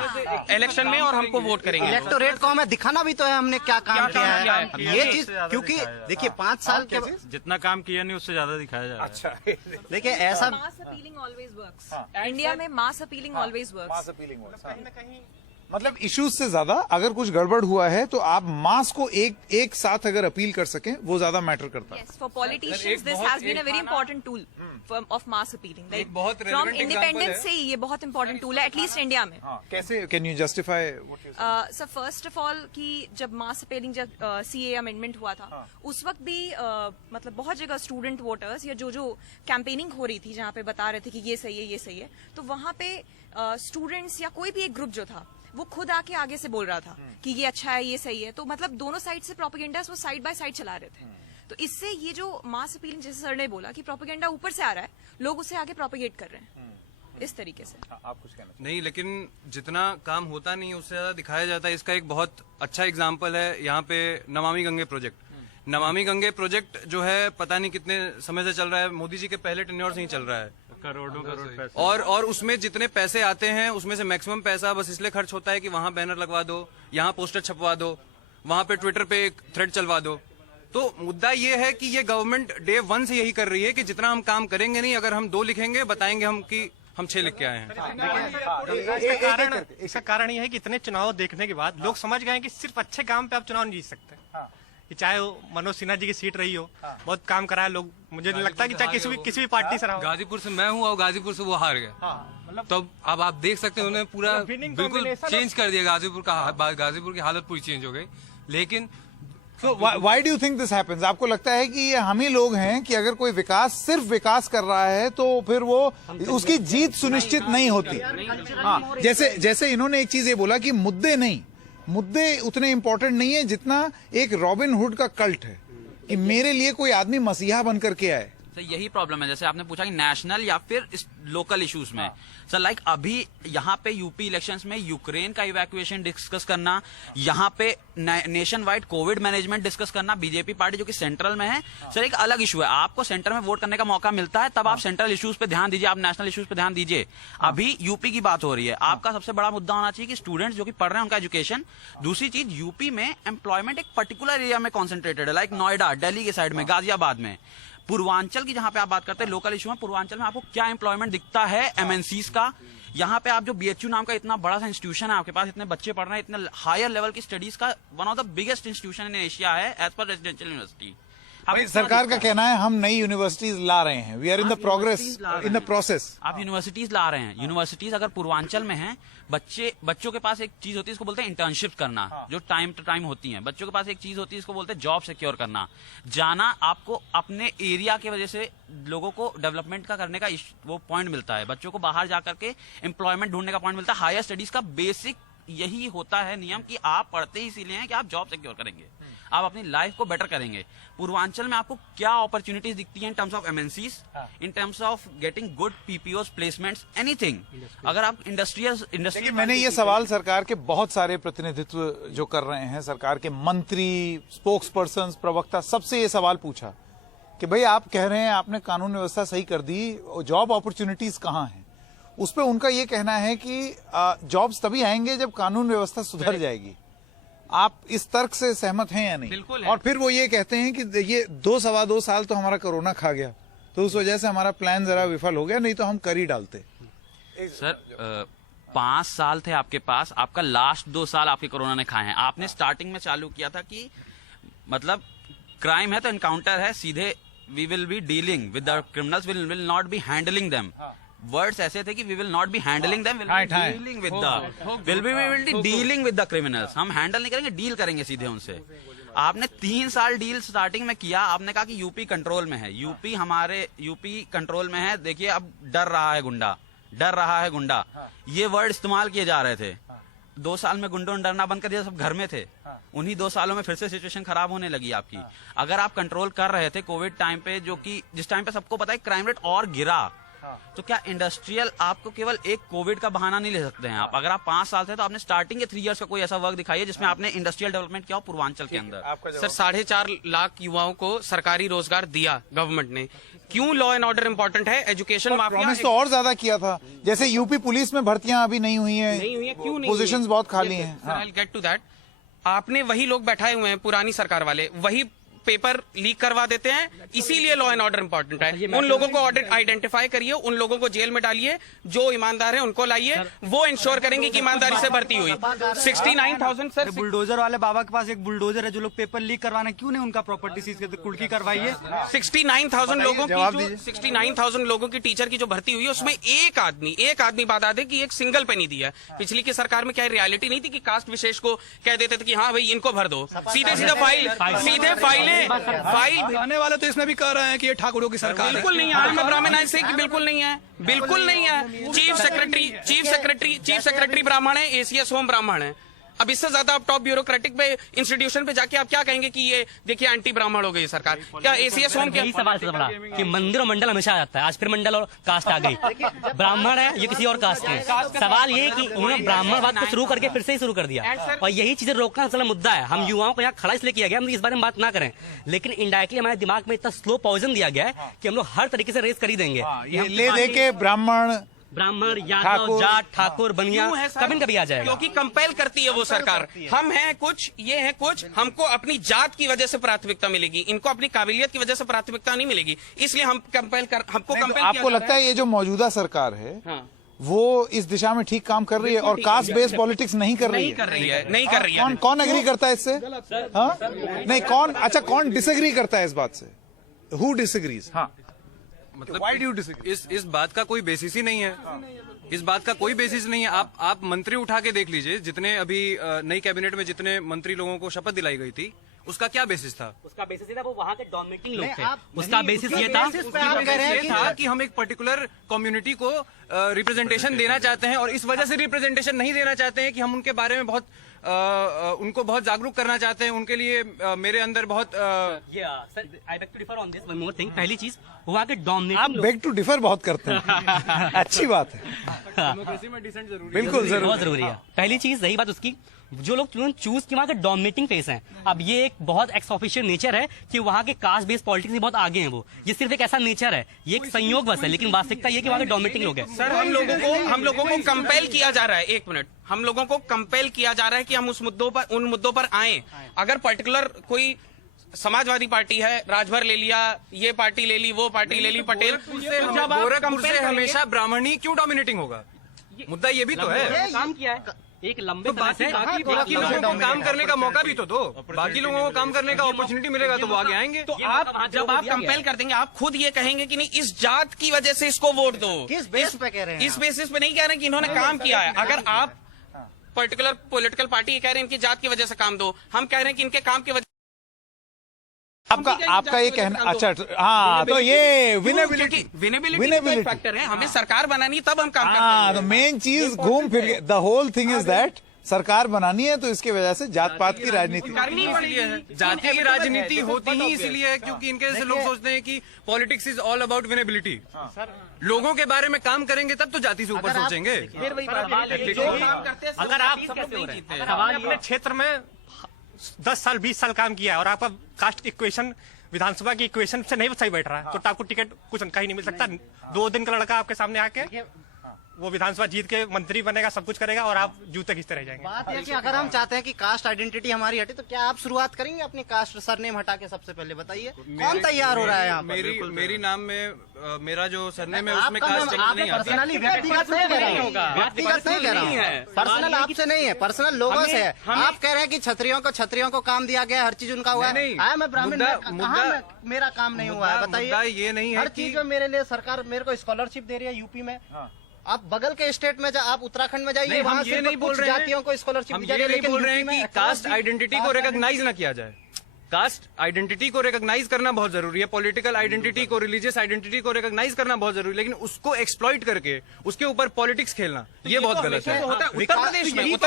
इलेक्शन में और हमको वोट करेंगे। इलेक्टोरेट को हमें दिखाना भी तो है हमने क्या काम किया है। ये चीज क्योंकि देखिए 5 साल के जितना काम किया नहीं उससे ज्यादा दिखाया जा रहा है। अच्छा, देखिए ऐसा मास अपीलिंग ऑलवेज वर्क्स। इंडिया में मास अपीलिंग ऑलवेज वर्क्स। मतलब इश्यूज से ज्यादा अगर कुछ गड़बड़ हुआ है तो आप मास को एक साथ अगर अपील कर सकें वो ज्यादा मैटर करता है। Yes, for politicians this has been a very important tool of mass appealing. Like from independence से ये बहुत important tool है, at least इंडिया में। कैसे? Can you justify what you say? So first of all कि जब मास appealing जब CAA amendment हुआ था उस वक्त भी मतलब बहुत जगह स्टूडेंट वोटर्स या जो कैंपेनिंग हो रही थी जहाँ पे बता रहे थे कि ये सही है ये सही है, तो वहाँ पे स्टूडेंट्स या कोई भी एक ग्रुप जो था वो खुद आके आगे से बोल रहा था कि ये अच्छा है ये सही है। तो मतलब दोनों साइड से प्रोपेगेंडा वो साइड बाय साइड चला रहे थे। तो इससे ये जो मास अपीलिंग, जैसे सर ने बोला कि प्रोपेगेंडा ऊपर से आ रहा है, लोग उसे आगे प्रोपेगेट कर रहे हैं इस तरीके से। आप कुछ कहना? नहीं, लेकिन जितना काम होता नहीं है उससे ज्यादा दिखाया जाता है। इसका एक बहुत अच्छा एग्जाम्पल है यहाँ पे नमामि गंगे प्रोजेक्ट। नमामि गंगे प्रोजेक्ट जो है पता नहीं कितने समय से चल रहा है, मोदी जी के पहले टेन्योर से ही चल रहा है। करोड़ों करोड़ पैसे और उसमें जितने पैसे आते हैं उसमें से मैक्सिमम पैसा बस इसलिए खर्च होता है कि वहां बैनर लगवा दो, यहाँ पोस्टर छपवा दो, वहां पे ट्विटर पे एक थ्रेड चलवा दो। तो मुद्दा ये है कि ये गवर्नमेंट डे 1 से यही कर रही है कि जितना हम काम करेंगे नहीं, अगर हम 2 लिखेंगे बताएंगे हम कि हम 6 लिख के आए हैं। इसका कारण ये है कि इतने चुनाव देखने के बाद लोग समझ गए कि सिर्फ अच्छे काम पे आप चुनाव नहीं जीत सकते। कि चाहे वो मनोज सिन्हा जी की सीट रही हो, बहुत काम कराया लोग, मुझे नहीं लगता कि चाहे किसी भी पार्टी से रहा हो। गाजीपुर से मैं हूँ और गाजीपुर से वो हार गया। तो अब आप देख सकते हैं उन्होंने पूरा बिल्कुल चेंज कर दिया गाजीपुर की हालत पूरी चेंज हो गई। लेकिन So why do you think this happens? आपको लगता है कि ये हम ही लोग हैं कि अगर कोई सिर्फ विकास कर रहा है तो फिर वो उसकी जीत सुनिश्चित नहीं होती? हाँ, जैसे इन्होंने एक चीज ये बोला कि मुद्दे उतने इंपॉर्टेंट नहीं है जितना एक रॉबिन हुड का कल्ट है कि मेरे लिए कोई आदमी मसीहा बनकर के आए। सर यही प्रॉब्लम है, जैसे आपने पूछा कि नेशनल या फिर लोकल इश्यूज में। सर लाइक अभी यहाँ पे यूपी इलेक्शंस में यूक्रेन का इवैक्यूएशन डिस्कस करना, यहाँ पे nation wide Covid management discuss करना, बीजेपी पार्टी जो कि सेंट्रल में है, सर एक अलग इशू है। आपको सेंटर में वोट करने का मौका मिलता है तब आप सेंट्रल इश्यूज पे ध्यान दीजिए, आप नेशनल इश्यूज पे ध्यान दीजिए। अभी यूपी की बात हो रही है, आपका सबसे बड़ा मुद्दा होना चाहिए कि स्टूडेंट्स जो कि पढ़ रहे हैं उनका एजुकेशन। दूसरी चीज, यूपी में एम्प्लॉयमेंट एक पर्टिकुलर एरिया में कॉन्सेंट्रेटेड है, लाइक नोएडा, दिल्ली के साइड में, गाजियाबाद में। पूर्वांचल की जहां पे आप बात करते हैं लोकल इशू में, पूर्वांचल में आपको क्या एम्प्लॉयमेंट दिखता है एमएनसीज का? यहाँ पे आप जो बीएचयू नाम का इतना बड़ा सा इंस्टीट्यूशन है, आपके पास इतने बच्चे पढ़ रहे हैं, इतने हायर लेवल की स्टडीज का one of the biggest institution in Asia है एज पर रेजिडेंशियल यूनिवर्सिटी। सरकार का कहना है हम नई यूनिवर्सिटीज ला रहे हैं, we are in the process. आप यूनिवर्सिटीज ला रहे हैं, यूनिवर्सिटीज अगर पूर्वांचल में हैं, बच्चों के पास एक चीज होती है इसको बोलते हैं इंटर्नशिप करना, जो टाइम टू टाइम होती है। बच्चों के पास एक चीज होती है इसको बोलते हैं जॉब सिक्योर करना। जाना आपको अपने एरिया की वजह से लोगों को डेवलपमेंट का करने का वो पॉइंट मिलता है, बच्चों को बाहर जाकर के एम्प्लॉयमेंट ढूंढने का पॉइंट मिलता है। हायर स्टडीज का बेसिक यही होता है नियम कि आप पढ़ते ही इसीलिए हैं कि आप जॉब सिक्योर करेंगे, आप अपनी लाइफ को बेटर करेंगे। पूर्वांचल में आपको क्या अपॉर्चुनिटीज दिखती हैं in terms of MNCs, in terms of getting good PPOs, placements, anything. अगर आप इंडस्ट्री मैंने ये सवाल सरकार के बहुत सारे प्रतिनिधित्व जो कर रहे हैं, सरकार के मंत्री, स्पोक्स पर्सन, प्रवक्ता, सबसे ये सवाल पूछा कि भाई आप कह रहे हैं आपने कानून व्यवस्था सही कर दी, जॉब अपॉर्चुनिटीज कहाँ हैं? उस पर उनका ये कहना है कि जॉब्स तभी आएंगे जब कानून व्यवस्था सुधर जाएगी। आप इस तर्क से सहमत हैं या नहीं? बिल्कुल है। और फिर वो ये कहते हैं कि ये 2 साल तो हमारा कोरोना खा गया, तो उस वजह से हमारा प्लान जरा विफल हो गया, नहीं तो हम कर ही डालते। सर 5 साल थे आपके पास, आपका लास्ट 2 साल आपके कोरोना ने खाए हैं। आपने स्टार्टिंग में चालू किया था कि मतलब क्राइम है तो एनकाउंटर है, सीधे we will be dealing with the criminals, will not be handling them. Words ऐसे थे कि we will not be handling them, will be dealing with the criminals. हम हैंडल नहीं करेंगे, डील करेंगे सीधे उनसे। आपने 3 साल डील स्टार्टिंग में किया, आपने कहा कि यूपी कंट्रोल में है, यूपी कंट्रोल में है, देखिए अब डर रहा है गुंडा, ये वर्ड इस्तेमाल किए जा रहे थे। 2 साल में गुंडों ने डरना बंद कर दिया, सब घर में थे। उन्हीं 2 सालों में फिर से सिचुएशन खराब होने लगी आपकी। अगर आप कंट्रोल कर रहे थे कोविड टाइम पे, जो कि जिस टाइम पे सबको पता है क्राइम रेट और गिरा, तो क्या इंडस्ट्रियल आपको केवल एक कोविड का बहाना नहीं ले सकते हैं आप? अगर आप 5 साल थे तो आपने स्टार्टिंग के 3 इयर्स का कोई ऐसा वर्क दिखाइए जिसमें आपने इंडस्ट्रियल डेवलपमेंट किया हो पूर्वांचल के अंदर। सर 4.5 लाख युवाओं को सरकारी रोजगार दिया गवर्नमेंट ने। क्यों लॉ एंड ऑर्डर इंपॉर्टेंट है? एजुकेशन प्रॉमिस तो और ज्यादा किया था, जैसे यूपी पुलिस में भर्तियां अभी नहीं हुई हैं, क्यों नहीं? पोजीशंस बहुत खाली हैं। I will get to that. आपने वही लोग बैठाए हुए हैं पुरानी सरकार वाले, वही पेपर लीक करवा देते हैं, इसीलिए लॉ एंड ऑर्डर इंपॉर्टेंट है। उन लोगों को आइडेंटिफाई करिए, उन लोगों को जेल में डालिए, जो ईमानदार है उनको लाइए, वो इंश्योर करेंगे कि ईमानदारी से भर्ती हुई। 69,000 सर बुलडोजर वाले बाबा के पास एक बुलडोजर है, जो लोग पेपर लीक करवाना, क्यों नहीं उनका प्रॉपर्टी सीज करके कुर्की करवाइए? 69,000 लोगों की टीचर की जो भर्ती हुई है उसमें एक आदमी बता दे कि एक सिंगल पेनी दिया है। पिछली की सरकार में क्या रियलिटी नहीं थी कि कास्ट विशेष को कह देते थे कि हाँ भाई इनको भर दो, सीधे फाइल आने वाले तो इसमें भी कह रहे हैं कि ये ठाकुरों की सरकार बिल्कुल नहीं है। मैं ब्राह्मण ऐसे कि बिल्कुल नहीं है। चीफ सेक्रेटरी ब्राह्मण है, एसीएस होम ब्राह्मण है। अब इससे ज्यादा आप टॉप ब्यूरोक्रेटिक पे इंस्टीट्यूशन पे जाके आप क्या कहेंगे कि ये देखिए एंटी ब्राह्मण हो गई सरकार? क्या एसीएस होम यही सवाल सबसे बड़ा कि मंदिर और मंडल हमेशा आ जाता है, आज फिर मंडल और कास्ट आ गई। ब्राह्मण है ये किसी और कास्ट है। सवाल ये कि उन्होंने ब्राह्मणवाद को शुरू करके फिर से ही शुरू कर दिया, और यही चीजें रोकना असल मुद्दा है। हम युवाओं को यहाँ खड़ा इसलिए किया गया, हम इस बारे में बात ना करें, लेकिन इनडायरेक्टली हमारे दिमाग में इतना स्लो पॉइजन दिया गया है कि हम लोग हर तरीके से रेस कर ही देंगे। ले दे के ब्राह्मण, यादव, जाट, ठाकुर, बनिया कभी कभी आ जाएगा, क्योंकि कंपेल करती है वो सरकार। हम हैं कुछ, ये है कुछ, हमको अपनी जात की वजह से प्राथमिकता मिलेगी, इनको अपनी काबिलियत की वजह से प्राथमिकता नहीं मिलेगी, इसलिए हम आपको लगता है ये जो मौजूदा सरकार है वो इस दिशा में ठीक काम कर रही है और कास्ट बेस्ड पॉलिटिक्स नहीं कर रही है? कौन एग्री करता है इससे? हाँ नहीं, कौन डिसएग्री करता है इस बात से? Who disagrees? हाँ मतलब इस बात का कोई बेसिस ही नहीं है। इस बात का कोई बेसिस नहीं है। आप मंत्री उठा के देख लीजिए, जितने अभी नई कैबिनेट में जितने मंत्री लोगों को शपथ दिलाई गई थी, उसका क्या बेसिस था? उसका बेसिस ये था वो वहाँ के डोमिनेटिंग लोग थे। उसका बेसिस ये था कि हम एक पर्टिकुलर कम्युनिटी को रिप्रेजेंटेशन देना चाहते हैं, और इस वजह से रिप्रेजेंटेशन नहीं देना चाहते हैं कि हम उनके बारे में बहुत उनको बहुत जागरूक करना चाहते हैं। उनके लिए मेरे अंदर बहुत I beg to differ on this one more thing. पहली चीज वहाँ के डोमिनेटिंग, आप बेग टू डिफर बहुत करते हैं अच्छी बात है, डेमोक्रेसी में डिसेंट जरूरी है, बिल्कुल बहुत जरूरी है। पहली चीज रही बात उसकी, जो लोग चूज की वहाँ के डोमिनेटिंग फेस हैं। अब ये एक बहुत एक्स ऑफिशियल नेचर है कि वहाँ के कास्ट बेस्ड पॉलिटिक्स में बहुत आगे हैं वो। ये सिर्फ एक ऐसा नेचर है, ये एक संयोग बस है, लेकिन वास्तविकता ये कि वहाँ के डोमिनेटिंग लोग हैं। सर हम लोगों को कंपेल किया जा रहा है, एक मिनट, हम लोगों को कंपेल किया जा रहा है कि हम उन मुद्दों पर आए। अगर पर्टिकुलर कोई समाजवादी पार्टी है, राजभर ले लिया, ये पार्टी ले ली, वो पार्टी ले ली, पटेल, गोरखपुर से हमेशा ब्राह्मणी क्यों डोमिनेटिंग होगा? मुद्दा ये भी तो है। काम किया है एक लंबे बाकी लोगों को काम करने का मौका भी तो दो, बाकी लोगों को काम करने का अपॉर्चुनिटी मिलेगा तो वो आगे आएंगे। तो आप जब आप कंपेल कर देंगे, आप खुद ये कहेंगे कि नहीं इस जात की वजह से इसको वोट दो। किस बेस पे कह रहे हैं? इस बेसिस पे नहीं कह रहे कि इन्होंने काम किया है। अगर आप पर्टिकुलर पॉलिटिकल पार्टी कह रहे हैं इनकी जात की वजह से काम दो, हम कह रहे हैं कि इनके काम की वजह। आपका ये कहना अच्छा, हाँ, तो ये विनेबिलिटी फैक्टर है, हमें सरकार बनानी तब हम काम करते हैं। हाँ, तो मेन चीज घूम फिर के the whole thing is that सरकार बनानी है, तो इसकी वजह से जात पात की राजनीति करनी पड़ती है। जाति की राजनीति होती ही इसलिए है क्योंकि इनके जैसे लोग सोचते हैं कि politics is all about winnability. लोगों के बारे में काम करेंगे तब तो जाति से ऊपर सोचेंगे। अगर आप अपने क्षेत्र में 10 साल 20 साल काम किया है और आपका कास्ट इक्वेशन विधानसभा की इक्वेशन से नहीं सही बैठ रहा है, तो आपको टिकट कुछ कहीं नहीं मिल सकता। 2 दिन का लड़का आपके सामने आके वो विधानसभा जीत के मंत्री बनेगा, सब कुछ करेगा, और आप जूते खींचते रह जाएंगे। बात है कि अगर हम चाहते हैं कि कास्ट आइडेंटिटी हमारी हटे, तो क्या आप शुरुआत करेंगे अपनी कास्ट सरनेम हटा के? सबसे पहले बताइए कौन तैयार हो रहा है यहाँ पर? मेरी नाम में मेरा जो सरनेम है उसमें कास्ट चेंज नहीं आता। पर्सनली व्यक्तिगत नहीं कह रहा हूँ, व्यक्तिगत नहीं कह रहा हूँ, पर्सनल आपसे नहीं है, पर्सनल लोगों से है। आप कह रहे हैं कि छत्रियों को काम दिया गया, हर चीज उनका हुआ है। मैं ब्राह्मण, मेरा काम नहीं हुआ है, बताइए। ये नहीं है हर चीज में मेरे लिए सरकार मेरे को स्कॉलरशिप दे रही है यूपी में। आप बगल के स्टेट में आप उत्तराखंड में जाइए, वहाँ ये नहीं बोल रहे जातियों को स्कॉलरशिप दी जा रही है, लेकिन बोल रहे हैं कि कास्ट आइडेंटिटी को रिकॉग्नाइज ना किया जाए। कास्ट आइडेंटिटी को रिकॉग्नाइज करना बहुत जरूरी है, पॉलिटिकल आइडेंटिटी को, रिलीजियस आइडेंटिटी को रिकॉग्नाइज करना बहुत जरूरी है, लेकिन उसको एक्सप्लॉइट करके उसके ऊपर पॉलिटिक्स खेलना ये बहुत गलत है। उत्तर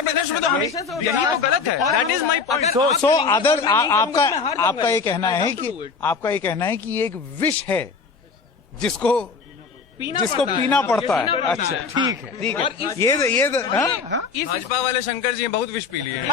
प्रदेश में तो हमेशा यही तो गलत है। That is my point. So other आपका ये कहना है कि ये एक विष है जिसको पीना पड़ता है। अच्छा, ठीक है। ये भाजपा वाले शंकर जी बहुत विष पी लिए हैं।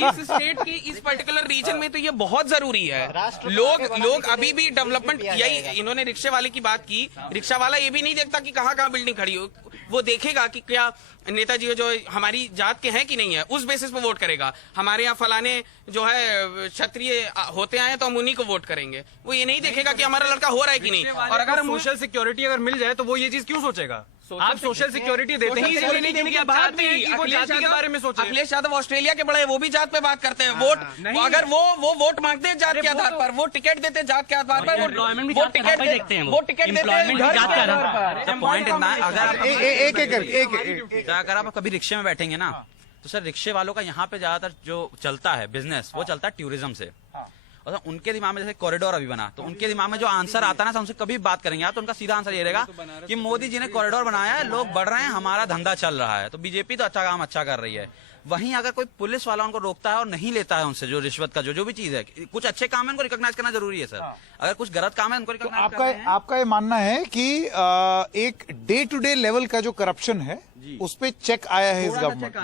इस स्टेट की इस पर्टिकुलर रीजन में तो ये बहुत जरूरी है। लोग अभी भी डेवलपमेंट, यही इन्होंने रिक्शे वाले की बात की, रिक्शा वाला ये भी नहीं देखता कि कहाँ बिल्डिंग खड़ी हो, वो देखेगा कि क्या नेताजी जो हमारी जात के हैं कि नहीं है, उस बेसिस पे वोट करेगा। हमारे यहाँ फलाने जो है क्षत्रिय होते आए तो हम उन्हीं को वोट करेंगे, वो ये नहीं देखेगा कि हमारा लड़का हो रहा है कि नहीं। और अगर सोशल सिक्योरिटी अगर मिल जाए तो वो ये चीज क्यों सोचेगा? आप सोशल सिक्योरिटी देते ही इसलिए नहीं क्योंकि आप चाहते हैं कि वो जाति के बारे में सोचें। अखिलेश यादव ऑस्ट्रेलिया के बड़े, वो भी जात पे बात करते हैं। वोट अगर वो वोट मांगते हैं जात के आधार पर, वो टिकट देते हैं जात के आधार पर, वो टिकट देते हैं। अगर आप कभी रिक्शे में बैठेंगे ना, तो सर रिक्शे वालों का यहाँ पे ज्यादातर जो चलता है बिजनेस, वो चलता है टूरिज्म से। और उनके दिमाग में जैसे कॉरिडोर अभी बना, तो उनके दिमाग में जो आंसर आता है ना, उनसे कभी बात करेंगे आप तो उनका सीधा आंसर ये रहेगा कि मोदी जी ने कॉरिडोर बनाया है, लोग बढ़ रहे हैं, हमारा धंधा चल रहा है, तो बीजेपी तो अच्छा काम अच्छा कर रही है। वहीं अगर कोई पुलिस वाला उनको रोकता है और नहीं लेता है उनसे जो रिश्वत का जो भी चीज है, कुछ अच्छे काम है उनको रिकॉग्नाइज करना जरूरी है सर। अगर कुछ गलत काम है उनको रिकॉग्नाइज करना है। आपका ये मानना है कि एक डे टू डे लेवल का जो करप्शन है उस पे चेक आया है इस गवर्नमेंट।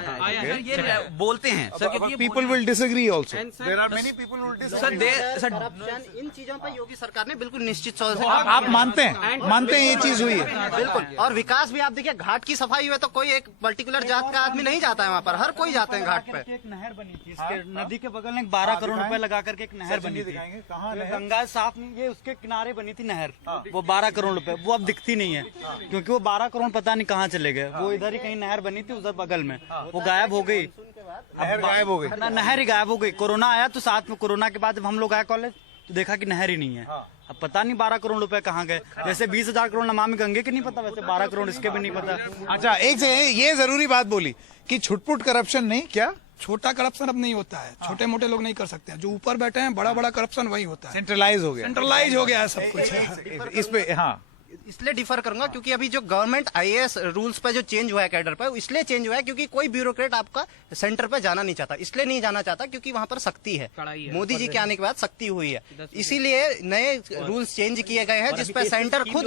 ये बोलते हैं सर, क्योंकि people will disagree also. There are many people will disagree. Corruption इन चीजों पर योगी सरकार ने बिल्कुल निश्चित तौर से आप मानते हैं ये चीज हुई है? बिल्कुल। और विकास भी आप देखिए, घाट की सफाई हुई तो कोई एक पर्टिकुलर जात का आदमी नहीं जाता है वहाँ पर, हर कोई जाते हैं घाट पे। एक नहर बनी थी, इसके नदी के बगल में 12 करोड़ रुपए लगा करके एक नहर बनी थी। गंगा साफ नहीं, ये उसके किनारे बनी थी नहर, वो 12 करोड़ रुपए, वो अब दिखती नहीं है क्योंकि वो 12 करोड़ पता नहीं कहाँ चले गए। वो इधर ही कहीं नहर बनी थी उधर बगल में, वो गायब हो गई। नहर गायब हो गई, नहर ही गायब हो गई। कोरोना आया तो साथ में, कोरोना के बाद जब हम लोग आए कॉलेज तो देखा कि नहर ही नहीं है। अब अब पता नहीं 12 करोड़ रुपए कहाँ गए। जैसे 20,000 करोड़ नमामि गंगे के नहीं पता, वैसे 12 करोड़ इसके भी नहीं पता। अच्छा, एक से ये जरूरी बात बोली कि छुटपुट करप्शन नहीं, क्या छोटा करप्शन अब नहीं होता है, छोटे मोटे लोग नहीं कर सकते हैं। जो ऊपर बैठे हैं बड़ा बड़ा करप्शन वही होता है, सेंट्रलाइज हो गया, सेंट्रलाइज हो गया है सब कुछ। इस पे हाँ इसलिए डिफर करूंगा क्योंकि अभी जो गवर्नमेंट आईएएस रूल्स पे जो चेंज हुआ है कैडर पे, इसलिए चेंज हुआ है क्योंकि कोई ब्यूरोक्रेट आपका सेंटर पे जाना नहीं चाहता। इसलिए नहीं जाना चाहता क्योंकि वहां पर सख्ती है, मोदी जी के आने के बाद सख्ती हुई है, इसीलिए नए रूल्स चेंज किए गए हैं जिसपे सेंटर खुद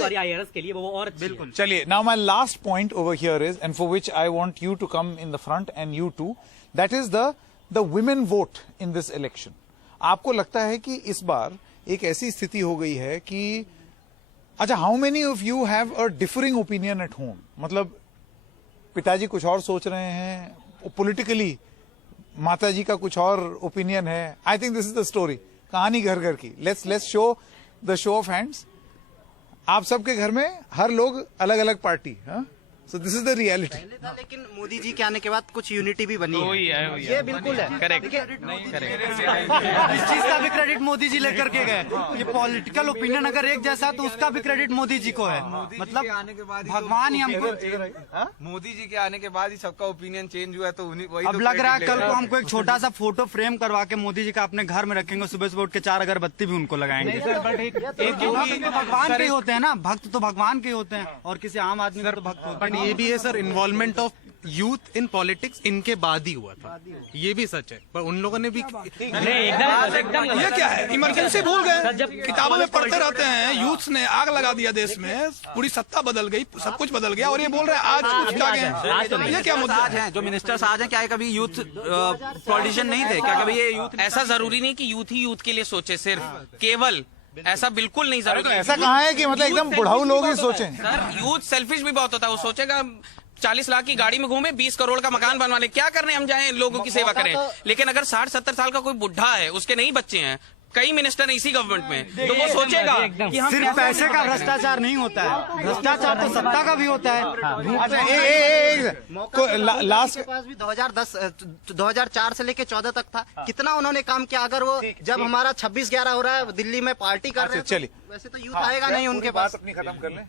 के लिए वो और बिल्कुल। चलिए, now my last point over here is, and for which I want you to come in the front and you too, that is the women vote in this election. आपको लगता है कि इस बार एक ऐसी स्थिति हो गई है कि अच्छा, how many of you have a differing opinion at home? मतलब पिताजी कुछ और सोच रहे हैं पॉलिटिकली, माताजी का कुछ और ओपिनियन है। I think this is the story, कहानी घर घर की। Let's show the show off hands. आप सबके घर में हर लोग अलग अलग पार्टी, हाँ? So this is the reality. लेकिन मोदी जी के आने के बाद कुछ यूनिटी भी बनी है, ये बिल्कुल है। करेक्ट। इस चीज का भी क्रेडिट मोदी जी लेकर के गए। ये पॉलिटिकल ओपिनियन अगर एक जैसा तो उसका भी क्रेडिट मोदी जी को है। मतलब आने के बाद भगवान ही हमको, मोदी जी के आने के बाद ही सबका ओपिनियन चेंज हुआ है, तो वही अब लग रहा है कल को हमको एक छोटा सा फोटो फ्रेम करवा के मोदी जी का अपने घर में रखेंगे, सुबह सुबह उठ के 4 अगरबत्ती भी उनको लगाएंगे। भगवान के ही होते हैं ना, भक्त तो भगवान के ही होते हैं, और किसी आम आदमी का तो भक्त होता है। ये भी है sir, involvement of youth in politics इनके बाद ही हुआ था, ये भी सच है। पर उन लोगों ने भी एकदम ये क्या है, इमरजेंसी भूल गए। किताबों में पढ़ते रहते हैं, यूथ ने आग लगा दिया देश में, पूरी सत्ता बदल गई, सब कुछ बदल गया, और ये बोल रहे हैं आज कुछ क्या गए। ये क्या मुद्दा है? जो मिनिस्टर्स आज हैं, क्या कभी यूथ पॉलिटिशियन नहीं थे? क्या कभी ये यूथ? ऐसा जरूरी नहीं कि यूथ ही यूथ के लिए सोचे सिर्फ, केवल ऐसा बिल्कुल नहीं जरूरी। तो ऐसा कहाँ है कि मतलब एकदम बुढ़ाऊ लोग ही सोचें? सर, यूथ सेल्फिश भी बहुत होता है। वो सोचेगा 40 लाख की गाड़ी में घूमे, 20 करोड़ का मकान बनवाने, क्या करने हम जाएं, लोगों की सेवा करें। लेकिन अगर 60-70 साल का कोई बुढ़ा है, उसके नहीं बच्चे हैं, कई मिनिस्टर हैं इसी गवर्नमेंट में, तो वो सोचेगा कि हम सिर्फ पैसे का भ्रष्टाचार नहीं होता है, भ्रष्टाचार तो सत्ता का भी होता है। लास्ट पास भी 2004 से लेके 14 तक था, कितना उन्होंने काम किया। अगर वो जब हमारा 26/11 हो रहा है दिल्ली में पार्टी कर रहे हैं, चलिए, वैसे तो यूथ आएगा नहीं उनके पास। अपनी खत्म कर लें।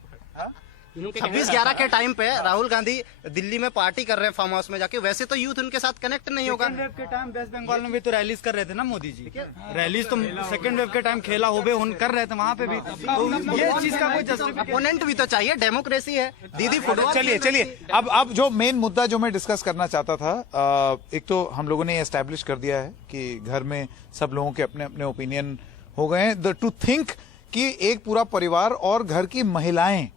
26/11 के टाइम पे राहुल गांधी दिल्ली में पार्टी कर रहे हैं फार्म हाउस में जाके, वैसे तो यूथ उनके साथ कनेक्ट नहीं होगा। सेकंड वेव के टाइम वेस्ट बंगाल में भी तो रैलीज कर रहे थे ना मोदी जी, रैलीज तो सेकंड वेव के टाइम खेला होबे कर रहे थे वहाँ पे भी। तो ये चीज का कोई अपोनेंट भी तो चाहिए, डेमोक्रेसी है दीदी, फुटबॉल। चलिए अब जो मेन मुद्दा जो मैं डिस्कस करना चाहता था, एक तो हम लोगों ने एस्टैब्लिश कर दिया है कि घर में सब लोगों के अपने अपने ओपिनियन हो गए हैं। टू थिंक कि एक पूरा परिवार और घर की महिलाएं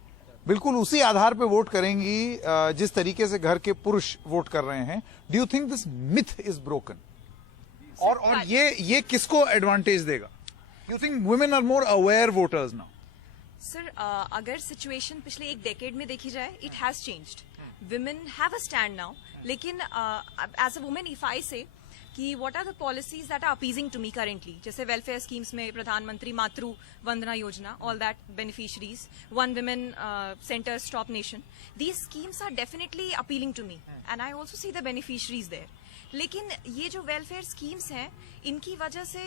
बिल्कुल उसी आधार पे वोट करेंगी जिस तरीके से घर के पुरुष वोट कर रहे हैं, do you think this myth is broken? और ये किसको एडवांटेज देगा? You think women are more aware voters now? Sir, अगर सिचुएशन पिछले एक डेकेड में देखी जाए, it has changed. Women have a stand now, लेकिन as a women if I say कि what are the policies that are appealing to me currently, जैसे welfare schemes में Pradhan Mantri Matru Vandana Yojana, all that beneficiaries, one women centre stop nation, these schemes are definitely appealing to me and I also see the beneficiaries there. लेकिन ये जो welfare schemes हैं, इनकी वजह से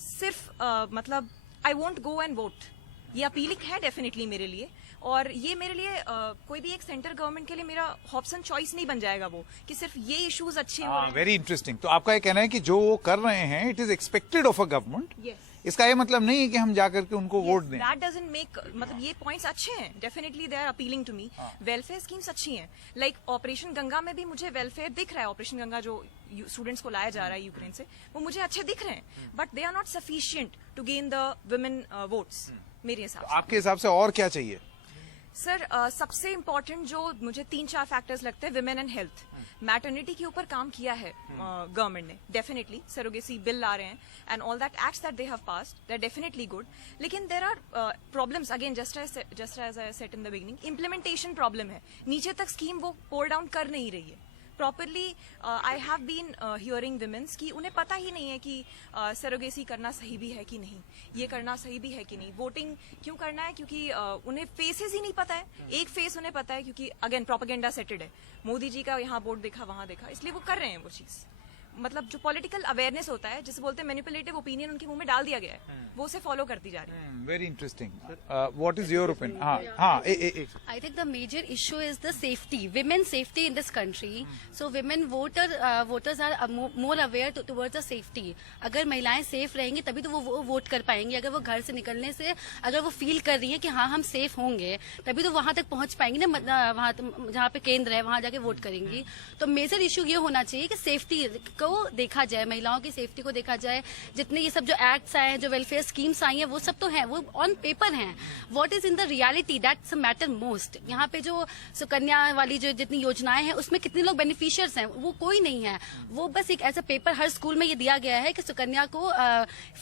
सिर्फ मतलब I won't go and vote, ये अपीलिंग है डेफिनेटली मेरे लिए, और ये मेरे लिए कोई भी एक सेंटर गवर्नमेंट के लिए मेरा ऑप्शन चॉइस नहीं बन जाएगा वो, कि सिर्फ ये इश्यूज अच्छे हो रहे हैं। Very interesting. तो आपका ये कहना है कि जो वो कर रहे हैं, it is expected of a government. इसका ये मतलब नहीं है कि हम जाकर के उनको वोट दें। दैट डजंट मेक, मतलब ये पॉइंट्स अच्छे हैं, definitely they are appealing to me. Welfare schemes अच्छी हैं, लाइक ऑपरेशन गंगा में भी मुझे वेलफेयर दिख रहा है। ऑपरेशन गंगा जो स्टूडेंट्स को लाया जा रहा है यूक्रेन से, वो मुझे अच्छे दिख रहे हैं, but they are not sufficient to gain the women votes मेरे हिसाब से। आपके हिसाब से और क्या चाहिए? सर, सबसे इम्पोर्टेंट जो मुझे 3-4 फैक्टर्स लगते हैं, विमेन एंड हेल्थ। मैटर्निटी के ऊपर काम किया है गवर्नमेंट ने, डेफिनेटली सरोगेसी बिल ला रहे हैं and all that acts that they have passed, they are definitely good. लेकिन there are problems, again just as I said in the beginning, implementation problem है। नीचे तक स्कीम वो पोल डाउन कर नहीं रही है properly. I have been hearing women's की उन्हें पता ही नहीं है कि सरोगेसी करना सही भी है कि नहीं, ये करना सही भी है कि नहीं, वोटिंग क्यों करना है, क्योंकि उन्हें फेसेस ही नहीं पता है। एक फेस उन्हें पता है क्योंकि अगेन प्रोपेगेंडा सेटेड है, मोदी जी का यहाँ बोर्ड देखा वहां देखा, इसलिए वो कर रहे हैं वो चीज। मतलब जो पॉलिटिकल अवेयरनेस होता है, जिसे बोलते हैं मैनिपुलेटिव ओपिनियन, उनके मुंह में डाल दिया गया है, वो उसे फॉलो करती जा रही है। Very interesting. What is your opinion? हाँ, I think the major issue is the safety, women's safety in this country. So women voters are more aware towards the safety. अगर महिलाएं सेफ रहेंगी तभी तो वो वोट कर पाएंगी। अगर वो घर से निकलने से अगर वो फील कर रही है कि हाँ हम सेफ होंगे, तभी तो वहां तक पहुंच पाएंगी ना, वहां जहाँ पे केंद्र है वहां जाके वोट करेंगी। तो मेजर इशू ये होना चाहिए कि सेफ्टी को देखा जाए, महिलाओं की सेफ्टी को देखा जाए। जितने ये सब जो एक्ट्स आए हैं, जो वेलफेयर स्कीम्स आई हैं, वो सब तो हैं, वो ऑन पेपर हैं। What is in the reality, that's matter most. यहाँ पे जो सुकन्या वाली जो जितनी योजनाएं हैं, उसमें कितने लोग बेनिफिशियर्स हैं, वो कोई नहीं है। वो बस एक ऐसा पेपर हर स्कूल में ये दिया गया है कि सुकन्या को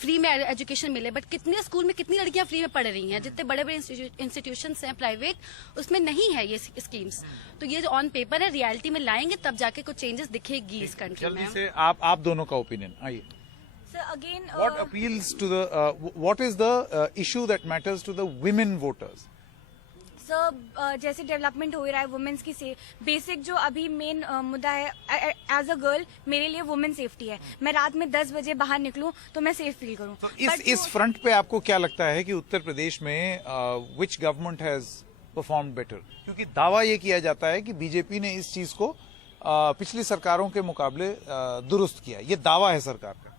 फ्री में एजुकेशन मिले, बट कितने स्कूल में कितनी लड़कियां फ्री में पढ़ रही हैं? जितने बड़े बड़े इंस्टीट्यूशंस हैं प्राइवेट, उसमें नहीं है ये स्कीम्स। तो ये जो ऑन पेपर है, रियलिटी में लाएंगे तब जाके कुछ चेंजेस दिखेगी इस कंट्री में। जल्दी से आप दोनों का ओपिनियन आइए। So again, What appeals to the? What is the issue that matters to the women voters? Sir जैसे डेवलपमेंट हो रहा है वुमेन्स की से बेसिक जो अभी मेन मुद्दा है, एज अ गर्ल मेरे लिए वुमेन सेफ्टी है। मैं रात में 10 बजे बाहर निकलूं तो मैं सेफ फील करूं। तो इस फ्रंट पे आपको क्या लगता है कि उत्तर प्रदेश में which government has perform better? क्योंकि दावा ये किया जाता है कि बीजेपी ने इस चीज को पिछली सरकारों के मुकाबले दुरुस्त किया। ये दावा है सरकार का।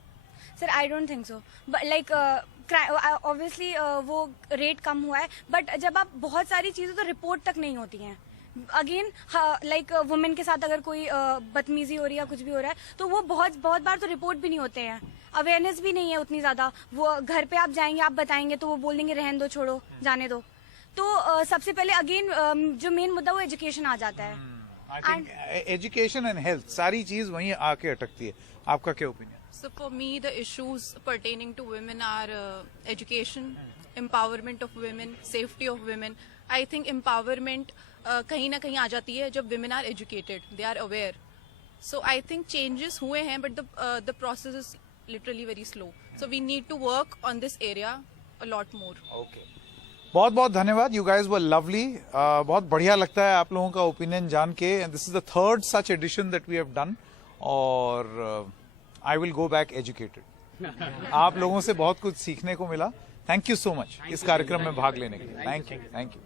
Sir I don't think so, like obviously वो रेट कम हुआ है, बट जब आप बहुत सारी चीजें तो रिपोर्ट तक नहीं होती हैं। अगेन लाइक वुमेन के साथ अगर कोई बदतमीजी हो रही है, कुछ भी हो रहा है, तो वो बहुत बार तो रिपोर्ट भी नहीं होते हैं। अवेयरनेस भी नहीं है उतनी ज्यादा। वो घर पे आप जाएंगे, आप बताएंगे तो वो बोल देंगे रहन दो, छोड़ो, जाने दो। तो सबसे पहले अगेन जो मेन मुद्दा वो एजुकेशन आ जाता है। एजुकेशन एंड हेल्थ, सारी चीज वहीं आके अटकती है। आपका क्या opinion? So for me, the issues pertaining to women are education, empowerment of women, safety of women. I think empowerment कहीं ना कहीं आ जाती है जब women are educated, they are aware. So I think changes हुए हैं, but the process is literally very slow. So we need to work on this area a lot more. Okay. बहुत बहुत धन्यवाद। You guys were lovely. बहुत बढ़िया लगता है आप लोगों का ओपिनियन जान के। And this is the third such edition that we have done, और I will go back educated. आप लोगों से बहुत कुछ सीखने को मिला। थैंक यू सो मच इस कार्यक्रम में भाग लेने के लिए। Thank you.